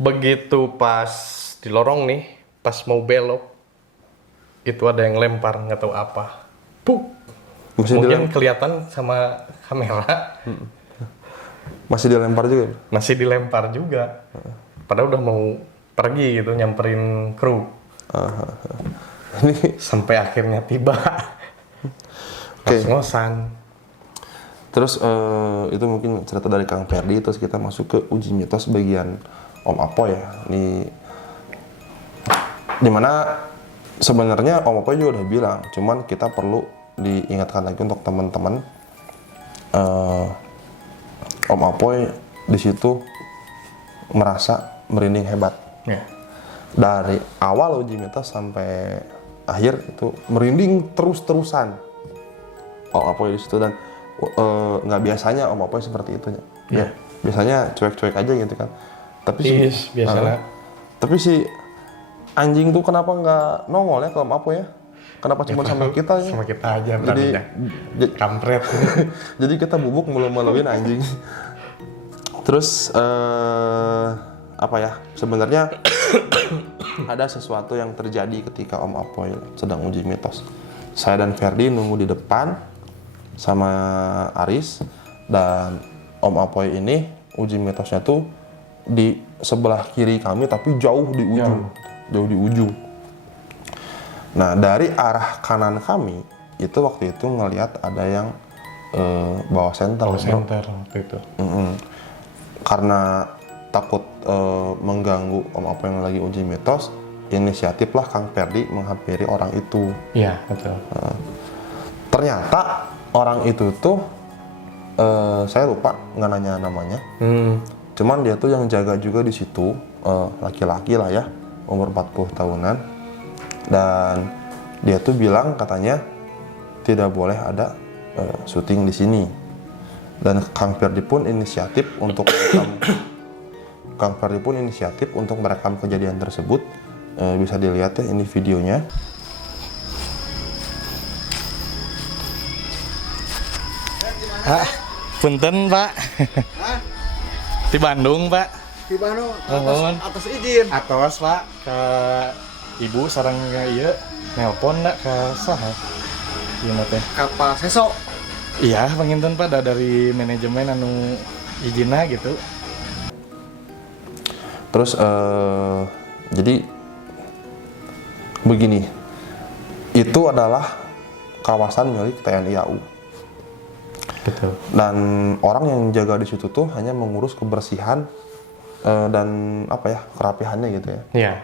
begitu pas di lorong nih, pas mau belok, itu ada yang lempar, nggak tahu apa. Puk. Mungkin kelihatan sama kamera, masih dilempar juga. masih dilempar juga. Padahal udah mau pergi gitu, nyamperin kru. Ini Sampai akhirnya tiba. Oke. Ngos-ngosan. terus itu mungkin cerita dari Kang Ferdi. Terus kita masuk ke uji mitos bagian Om Apoy ya. Ini dimana sebenarnya Om Apoy juga udah bilang, cuman kita perlu diingatkan lagi untuk teman-teman. Om Apoy di situ merasa merinding hebat. Ya. Dari awal uji mitos sampai akhir itu merinding terus-terusan Om Apoy di situ. Dan nggak biasanya Om Apoy seperti itu ya. Biasanya cuek-cuek aja gitu kan. Tapi Biasanya. tapi si anjing tuh kenapa nggak nongol ya ke Om Apoy ya? Kenapa cuma sama kita ya? Sama kita aja Jadi berarti kampret. jadi kita bubuk malu-maluin anjing. Terus apa ya? Sebenarnya ada sesuatu yang terjadi ketika Om Apoy sedang uji mitos. Saya dan Ferdi nunggu di depan sama Aris, dan Om Apoy ini uji mitosnya tuh di sebelah kiri kami tapi jauh di ujung. Jauh di ujung. Nah, dari arah kanan kami itu waktu itu ngelihat ada yang bawa senter. Bawa senter waktu itu. Karena takut mengganggu Om Apoy yang lagi uji mitos, inisiatiflah Kang Ferdi menghampiri orang itu. Iya, betul. Ternyata orang itu tuh saya lupa nggak nanya namanya. Cuman dia tuh yang jaga juga di situ, laki-laki lah ya, umur 40 tahunan. Dan dia tuh bilang katanya tidak boleh ada syuting di sini. Dan Kang Ferdi pun inisiatif untuk merekam kejadian tersebut. Bisa dilihat ya ini videonya. Punten, Pak. Di Bandung, Pak. Di Bandung atas izin. Atos, Pak. Ke Ibu sareng ieu nelpon enggak ke saha? Ieu teh. Kapal Seso. Iya, panginten Pak dari manajemen anu izinna gitu. Terus jadi begini, itu adalah kawasan milik TNI AU. Betul. Dan orang yang jaga di situ tuh hanya mengurus kebersihan dan apa ya, kerapihannya gitu ya. Iya.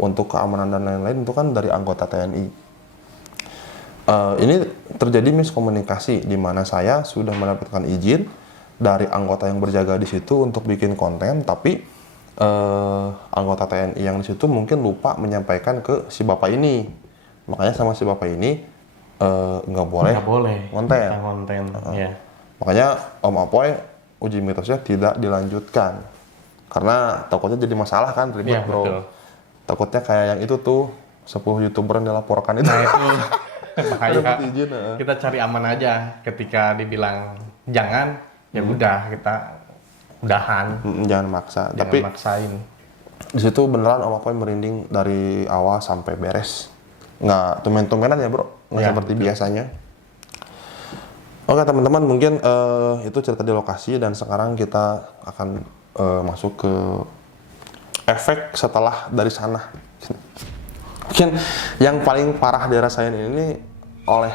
Untuk keamanan dan lain-lain itu kan dari anggota TNI. Ini terjadi miskomunikasi di mana saya sudah mendapatkan izin dari anggota yang berjaga di situ untuk bikin konten, tapi anggota TNI yang di situ mungkin lupa menyampaikan ke si bapak ini. Makanya sama si bapak ini nggak boleh konten. Ya. Makanya Om Apoy uji mitosnya tidak dilanjutkan karena takutnya jadi masalah kan, ribet bro. Betul. Takutnya kayak yang itu tuh 10 YouTuber yang dilaporkan itu. Nah itu bahaya. Dapat izin, Kita cari aman aja. Ketika dibilang jangan, ya udah kita udahan. Jangan maksa. Jangan Tapi maksain. di situ beneran Om Apoy merinding dari awal sampai beres. Nggak tumen-tumenan ya bro, nggak Ya, seperti betul. biasanya. Oke teman-teman, mungkin itu cerita di lokasi, dan sekarang kita akan masuk ke efek setelah dari sana. Mungkin yang paling parah di rasain ini oleh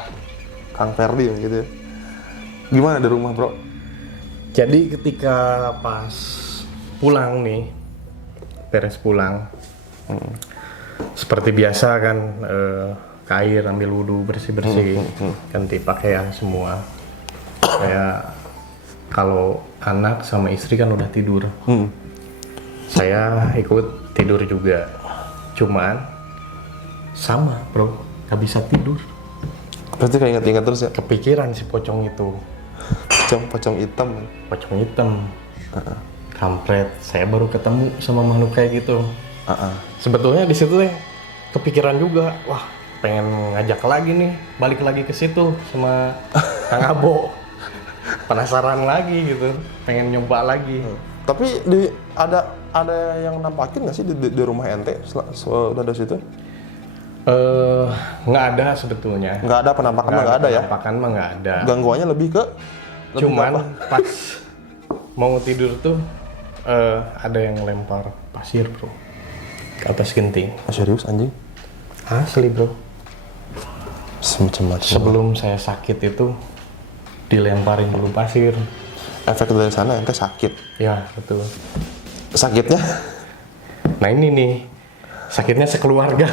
Kang Ferdi ya gitu ya. Gimana di rumah bro? Jadi ketika pas pulang nih, beres pulang, seperti biasa kan, ke air, ambil wudhu, bersih-bersih, ganti pakaian semua. Kayak kalau anak sama istri kan udah tidur, saya ikut tidur juga. Cuman sama bro, gak bisa tidur. Berarti kayak ingat-ingat terus ya? Kepikiran si pocong itu, Pocong hitam kan? pocong hitam. Kampret, saya baru ketemu sama makhluk kayak gitu. Sebetulnya di situ deh kepikiran juga, wah pengen ngajak lagi nih, balik lagi ke situ sama Kang Abo. Penasaran lagi gitu, pengen nyoba lagi. Tapi ada yang nampakin nggak sih di rumah ente sudah dari situ? Nggak ada sebetulnya. Nggak ada penampakan mah nggak ada ya? Penampakan mah nggak ada. Gangguannya lebih ke Cuman apa? pas mau tidur tuh ada yang lempar pasir bro ke atas genting. Serius anjing? Asli bro. Semacam Sebelum saya sakit itu dilemparin dulu pasir. efek dari sana ente sakit. Ya betul. Sakitnya? Nah ini nih sakitnya sekeluarga.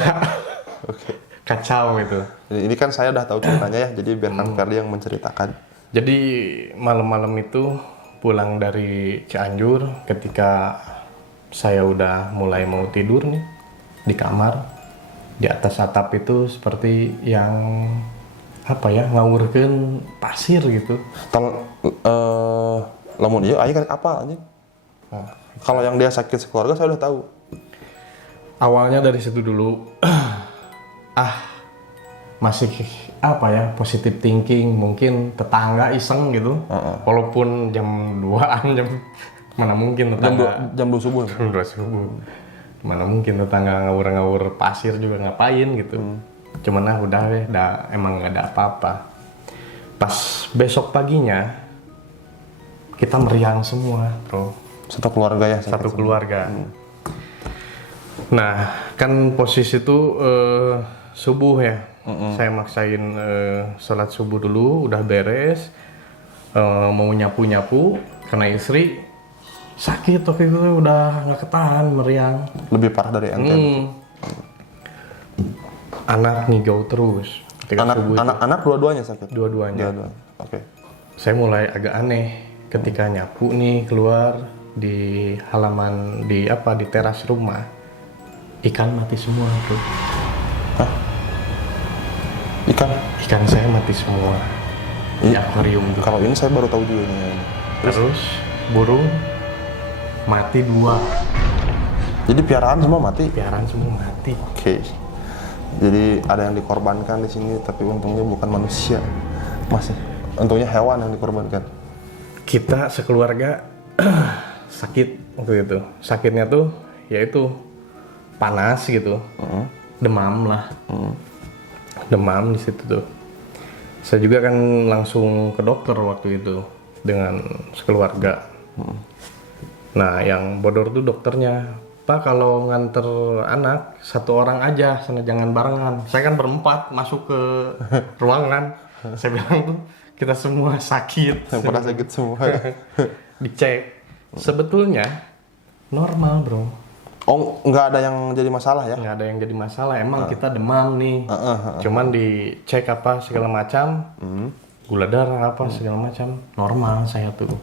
Oke. Kacau itu. Ini kan saya udah tahu ceritanya ya, jadi biar Kang Ferdi yang menceritakan. Jadi malam-malam itu pulang dari Cianjur, ketika saya udah mulai mau tidur nih di kamar, di atas atap itu seperti yang apa ya, ngawurkeun pasir gitu. Lamun iya aing kan apa anjing? Kalau yang dia sakit sekeluarga saya udah tahu. Awalnya dari situ dulu masih apa ya, positive thinking, mungkin tetangga iseng gitu. Walaupun jam 2-an, mana mungkin tetangga Jam 2 subuh. jam 2 subuh. Mana mungkin tetangga ngawur-ngawur pasir juga ngapain gitu. Cuman udah deh, emang nggak ada apa-apa. Pas besok paginya kita meriang semua bro. Satu keluarga ya? Satu keluarga. Nah kan posisi itu subuh ya. Saya maksain sholat subuh dulu, udah beres, mau nyapu-nyapu karena istri sakit waktu itu, udah nggak ketahan meriang. Lebih parah dari ente. Anak ngigau terus. Ketika subuh itu. Anak dua-duanya sakit? Dua-duanya. Oke. Saya mulai agak aneh ketika nyapu nih, keluar di halaman di teras rumah, ikan mati semua bro. Hah? Ikan saya mati semua di akuarium tuh. Kalau ini saya baru tahu juga nih. Terus burung mati 2. Jadi piaraan semua mati? Piaraan semua mati. Oke. Jadi ada yang dikorbankan di sini, tapi untungnya bukan manusia. Masih. Untungnya hewan yang dikorbankan. Kita sekeluarga sakit waktu itu. Sakitnya tuh yaitu panas gitu. Demam lah. Demam di situ tuh. Saya juga kan langsung ke dokter waktu itu dengan sekeluarga. Nah, yang bodor tuh dokternya, Pak kalau nganter anak 1 orang aja, sana jangan barengan. Saya kan berempat masuk ke ruangan. Saya bilang tuh kita semua sakit. Yang pernah sakit semua. Dicek. Sebetulnya normal bro. Oh, nggak ada yang jadi masalah ya? Nggak ada yang jadi masalah. Emang kita demam nih. Cuman dicek apa segala macam. Gula darah apa segala macam. Normal saya tuh.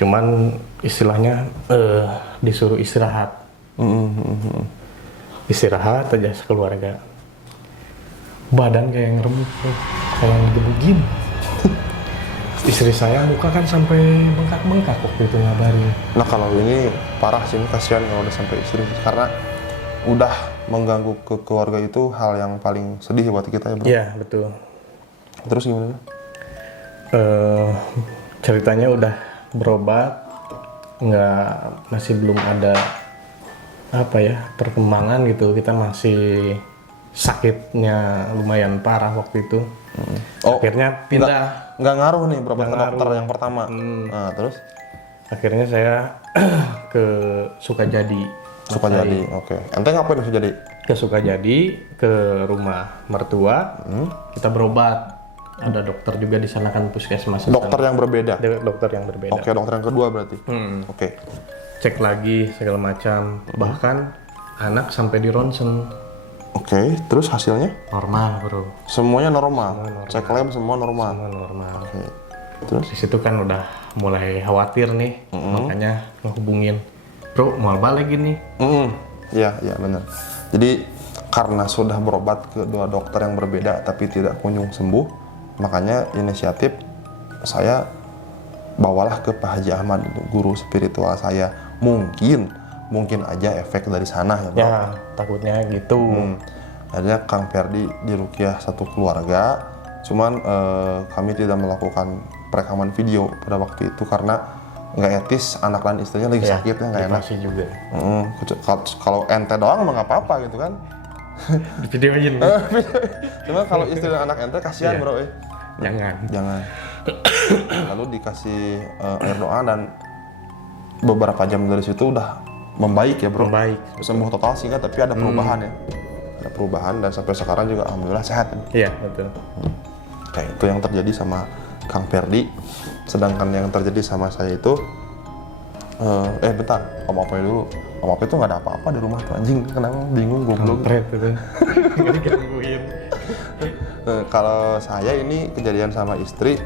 Cuman istilahnya disuruh istirahat. Istirahat aja sekeluarga. Badan kayak yang remuk, kayak yang digebugin. Istri saya muka kan sampai bengkak-bengkak waktu itu ngabarin. Nah kalau ini parah sih, kasihan kalau udah sampai istri. Karena udah mengganggu ke keluarga itu hal yang paling sedih buat kita ya bro. Iya betul. Terus gimana? Ceritanya udah berobat, masih belum ada perkembangan gitu. Kita masih sakitnya lumayan parah waktu itu. Akhirnya pindah. Nggak ngaruh nih berobat ke dokter yang pertama. Nah, terus? Akhirnya saya ke Sukajadi. Sukajadi, oke. Ente ngapain ke Sukajadi? Ke Sukajadi, ke rumah mertua. Kita berobat Ada dokter juga di sana kan, puskesmas. di Dokter sana. yang berbeda. Dokter yang berbeda. Oke, dokter yang kedua berarti. Oke. Cek lagi segala macam. Bahkan anak sampai di ronsen. Oke, terus hasilnya? Normal, bro. Semuanya normal. Cek lab semua normal. Semua normal. Oke. Terus? Di situ kan udah mulai khawatir nih, makanya ngehubungin, bro mau balik gini. Iya, iya benar. Jadi karena sudah berobat ke dua dokter yang berbeda tapi tidak kunjung sembuh, makanya inisiatif saya bawalah ke Pak Haji Ahmad, guru spiritual saya. Mungkin aja efek dari sana ya, Bro. Ya, takutnya gitu. Akhirnya Kang Ferdi diruqyah satu keluarga, cuman kami tidak melakukan perekaman video pada waktu itu karena nggak etis, anak dan istrinya lagi sakit ya, nggak enak. Privasi juga. Kalau ente doang mah nggak apa-apa gitu kan. Di videoin. Cuma kalau istri dan anak ente kasihan, Bro. Jangan. Lalu dikasih air doa dan beberapa jam dari situ udah membaik ya, Bro. Membaik. Sembuh total sih kan, tapi ada perubahan ya. Ada perubahan dan sampai sekarang juga alhamdulillah sehat. Iya, betul. Kayak itu yang terjadi sama Kang Ferdi. Sedangkan yang terjadi sama saya itu bentar, Om Apoy dulu. Om Apoy itu nggak ada apa-apa di rumah tuh, anjing. Kenapa bingung goblok. Kampret itu. Nggak digangguin. Kalau saya ini kejadian sama istri,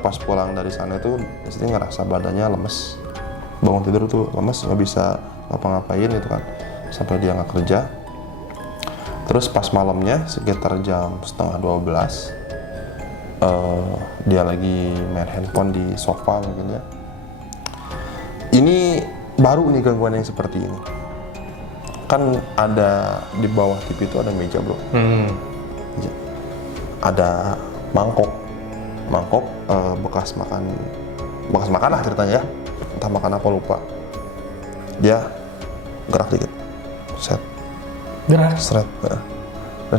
pas pulang dari sana itu istri ngerasa badannya lemes, bangun tidur tuh lemes, nggak bisa ngapa-ngapain gitu kan, sampai dia nggak kerja. Terus pas malamnya sekitar jam 11:30, dia lagi main handphone di sofa mungkin ya. Ini baru nih gangguan yang seperti ini. Kan ada di bawah TV itu ada meja, Bro. Ada mangkok bekas makan lah ceritanya ya, entah makan apa lupa. Dia gerak dikit, gerak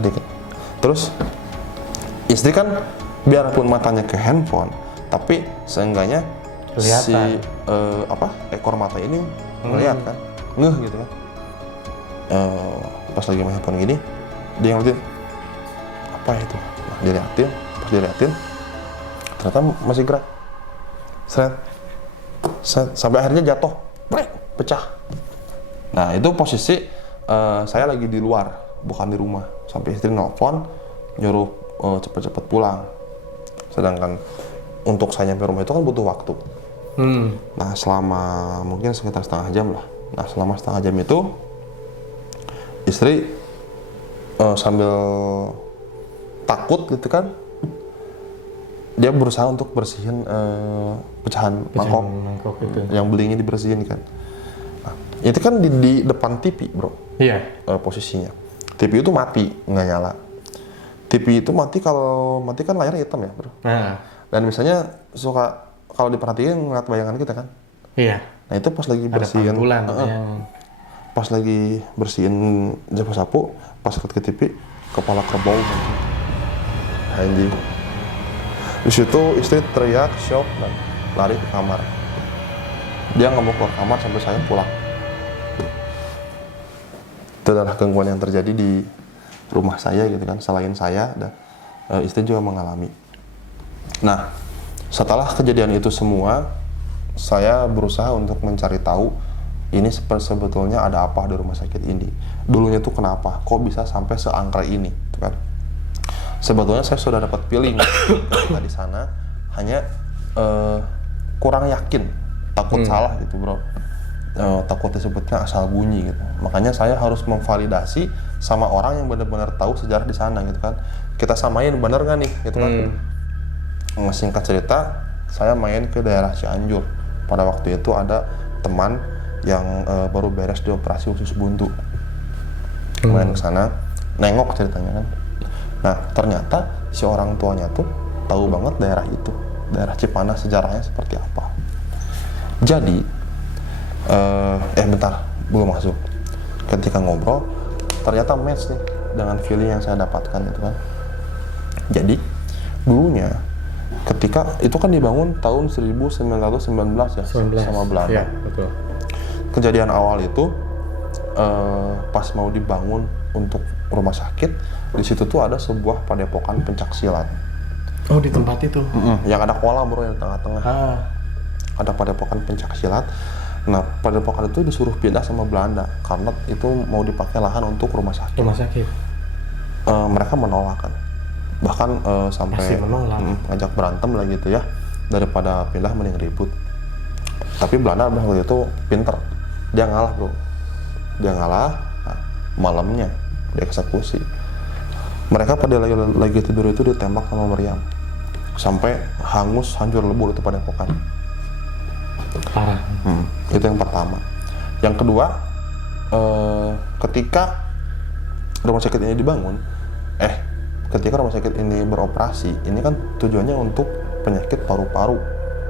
dikit. Terus istri kan biarpun matanya ke handphone, tapi seenggaknya Kelihatan. si ekor mata ini melihat kan, ngeh gitu kan. Pas lagi main handphone gini, dia ngeliatin apa itu. Nah, pas diliatin ternyata masih gerak. Seret, sampai akhirnya jatuh, pecah. Nah itu posisi saya lagi di luar, bukan di rumah. Sampai istri nelfon nyuruh cepet-cepet pulang. Sedangkan untuk saya nyampe rumah itu kan butuh waktu. Nah selama mungkin sekitar setengah jam lah. Nah selama setengah jam itu istri sambil takut gitu kan, dia berusaha untuk bersihin pecahan mangkok itu. Yang belinya dibersihin kan. Nah, itu kan di depan TV, Bro. Iya. Posisinya. TV itu mati, nggak nyala. TV itu mati, kalau mati kan layarnya hitam ya, Bro. Nah. Dan misalnya suka kalau diperhatiin ngeliat bayangan kita kan. Iya. Nah itu pas lagi bersihin. Ada pantulan yang pas lagi bersihin sapu, pas ke TV, kepala kerbau anjing. Di situ istri teriak, shock, dan lari ke kamar. Dia nggak mau keluar kamar sampai saya pulang. Itu adalah gangguan yang terjadi di rumah saya gitu kan. Selain saya, dan istri juga mengalami. Nah, setelah kejadian itu semua, saya berusaha untuk mencari tahu ini sebetulnya ada apa di rumah sakit ini. Dulunya tuh kenapa? Kok bisa sampai seangker ini? Gitu kan? Sebetulnya saya sudah dapat feeling ketika di sana, hanya kurang yakin, takut salah gitu, Bro. Takut disebutnya asal bunyi gitu. Makanya saya harus memvalidasi sama orang yang benar-benar tahu sejarah di sana gitu kan. Kita samain benar nggak nih gitu kan. Singkat cerita, saya main ke daerah Cianjur. Pada waktu itu ada teman yang baru beres di operasi usus buntu. Main ke sana, nengok ceritanya kan. Nah, ternyata si orang tuanya tuh tahu banget daerah itu, daerah Cipanas sejarahnya seperti apa. Jadi, bentar, belum masuk. Ketika ngobrol, ternyata match nih dengan feeling yang saya dapatkan itu kan. Jadi, dulunya ketika itu kan dibangun tahun 1919 ya, 19. sama Belanda. Iya, betul. Kejadian awal itu pas mau dibangun untuk rumah sakit, di situ tuh ada sebuah padepokan pencaksilat. Oh, di tempat itu. Yang ada kolam bro, yang di tengah-tengah. Ada padepokan pencak silat. Nah, padepokan itu disuruh pindah sama Belanda karena itu mau dipakai lahan untuk rumah sakit. Rumah sakit. Mereka menolak kan, bahkan sampai Masih menolak. ngajak berantem lah gitu ya, daripada pindah mending ribut. Tapi Belanda waktu itu pinter, dia ngalah bro, dia ngalah. Nah, malamnya dieksekusi. Mereka pada lagi tidur itu ditembak sama meriam sampai hangus, hancur lebur itu padepokan. Parah. Itu yang pertama. Yang kedua, ketika rumah sakit ini dibangun, ketika rumah sakit ini beroperasi, ini kan tujuannya untuk penyakit paru-paru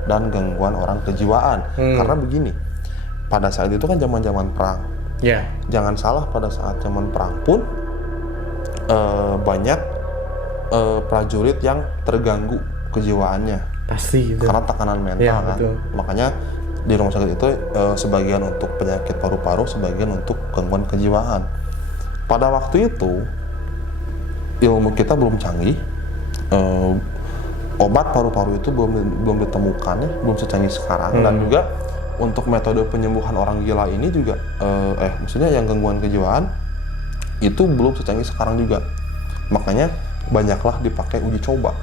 dan gangguan orang kejiwaan. Karena begini, pada saat itu kan zaman-zaman perang. Ya. Jangan salah, pada saat zaman perang pun banyak prajurit yang terganggu kejiwaannya. Pasti itu. Karena tekanan mental Ya, kan. betul. Makanya di rumah sakit itu sebagian untuk penyakit paru-paru, sebagian untuk gangguan kejiwaan. Pada waktu itu ilmu kita belum canggih, obat paru-paru itu belum ditemukan ya, belum secanggih sekarang. Dan juga untuk metode penyembuhan orang gila ini juga, maksudnya yang gangguan kejiwaan itu belum secanggih sekarang juga. Makanya banyaklah dipakai uji coba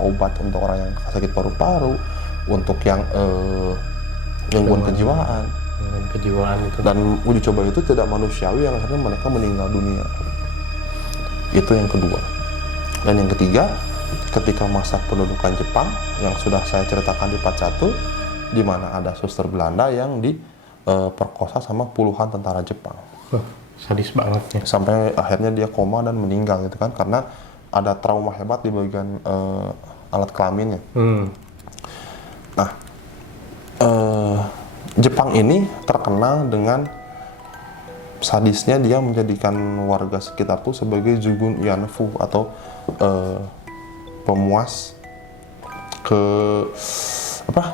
obat untuk orang yang sakit paru-paru, untuk yang gangguan kejiwaan. Kejiwaan itu. Dan uji coba itu tidak manusiawi yang akhirnya mereka meninggal dunia. Itu yang kedua. Dan yang ketiga, ketika masa pendudukan Jepang yang sudah saya ceritakan di part 1, di mana ada suster Belanda yang diperkosa sama puluhan tentara Jepang. Sadis banget ya. Sampai akhirnya dia koma dan meninggal gitu kan, karena ada trauma hebat di bagian alat kelaminnya. Nah, Jepang ini terkenal dengan sadisnya, dia menjadikan warga sekitar tuh sebagai Jugun Yanfu atau pemuas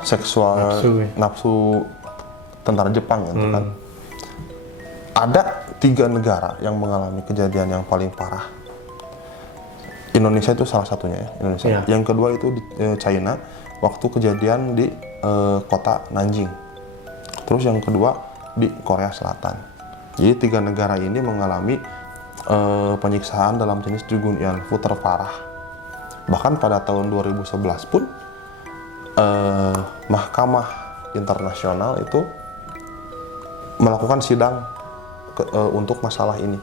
seksual nafsu tentara Jepang gitu kan. Ada 3 negara yang mengalami kejadian yang paling parah. Indonesia itu salah satunya ya, Indonesia. Ya. Yang kedua itu di China, waktu kejadian di kota Nanjing. Terus yang kedua di Korea Selatan. Jadi 3 negara ini mengalami penyiksaan dalam jenis Jugun Yanfu terparah. Bahkan pada tahun 2011 pun Mahkamah Internasional itu melakukan sidang untuk masalah ini,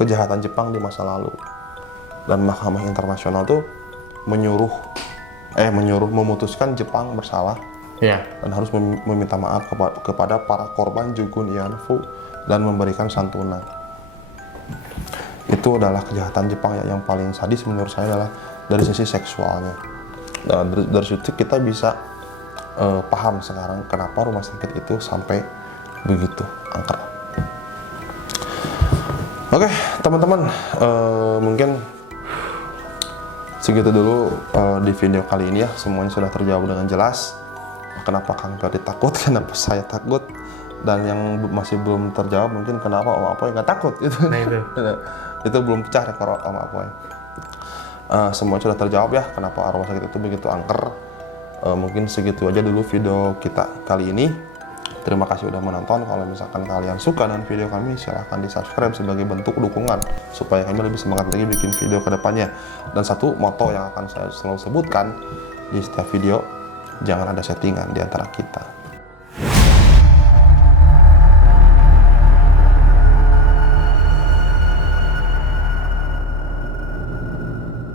kejahatan Jepang di masa lalu. Dan Mahkamah Internasional itu memutuskan Jepang bersalah. Ya. Dan harus meminta maaf kepada para korban Jugun Yanfu dan memberikan santunan. Itu adalah kejahatan Jepang yang paling sadis menurut saya, adalah dari sisi seksualnya. Dan dari situ kita bisa paham sekarang kenapa rumah sakit itu sampai begitu angker. Oke, teman-teman, mungkin segitu dulu di video kali ini ya. Semuanya sudah terjawab dengan jelas. Kenapa Kang Ferdi takut, kenapa saya takut, dan yang masih belum terjawab mungkin kenapa Om Apoy nggak takut gitu. Nah itu. Itu belum pecah rekor Om Apoy. Semua sudah terjawab ya, kenapa rumah sakit itu begitu angker. Mungkin segitu aja dulu video kita kali ini. Terima kasih udah menonton. Kalau misalkan kalian suka dengan video kami, silahkan di subscribe sebagai bentuk dukungan supaya kami lebih semangat lagi bikin video ke depannya. Dan satu moto yang akan saya selalu sebutkan di setiap video, jangan ada settingan di antara kita.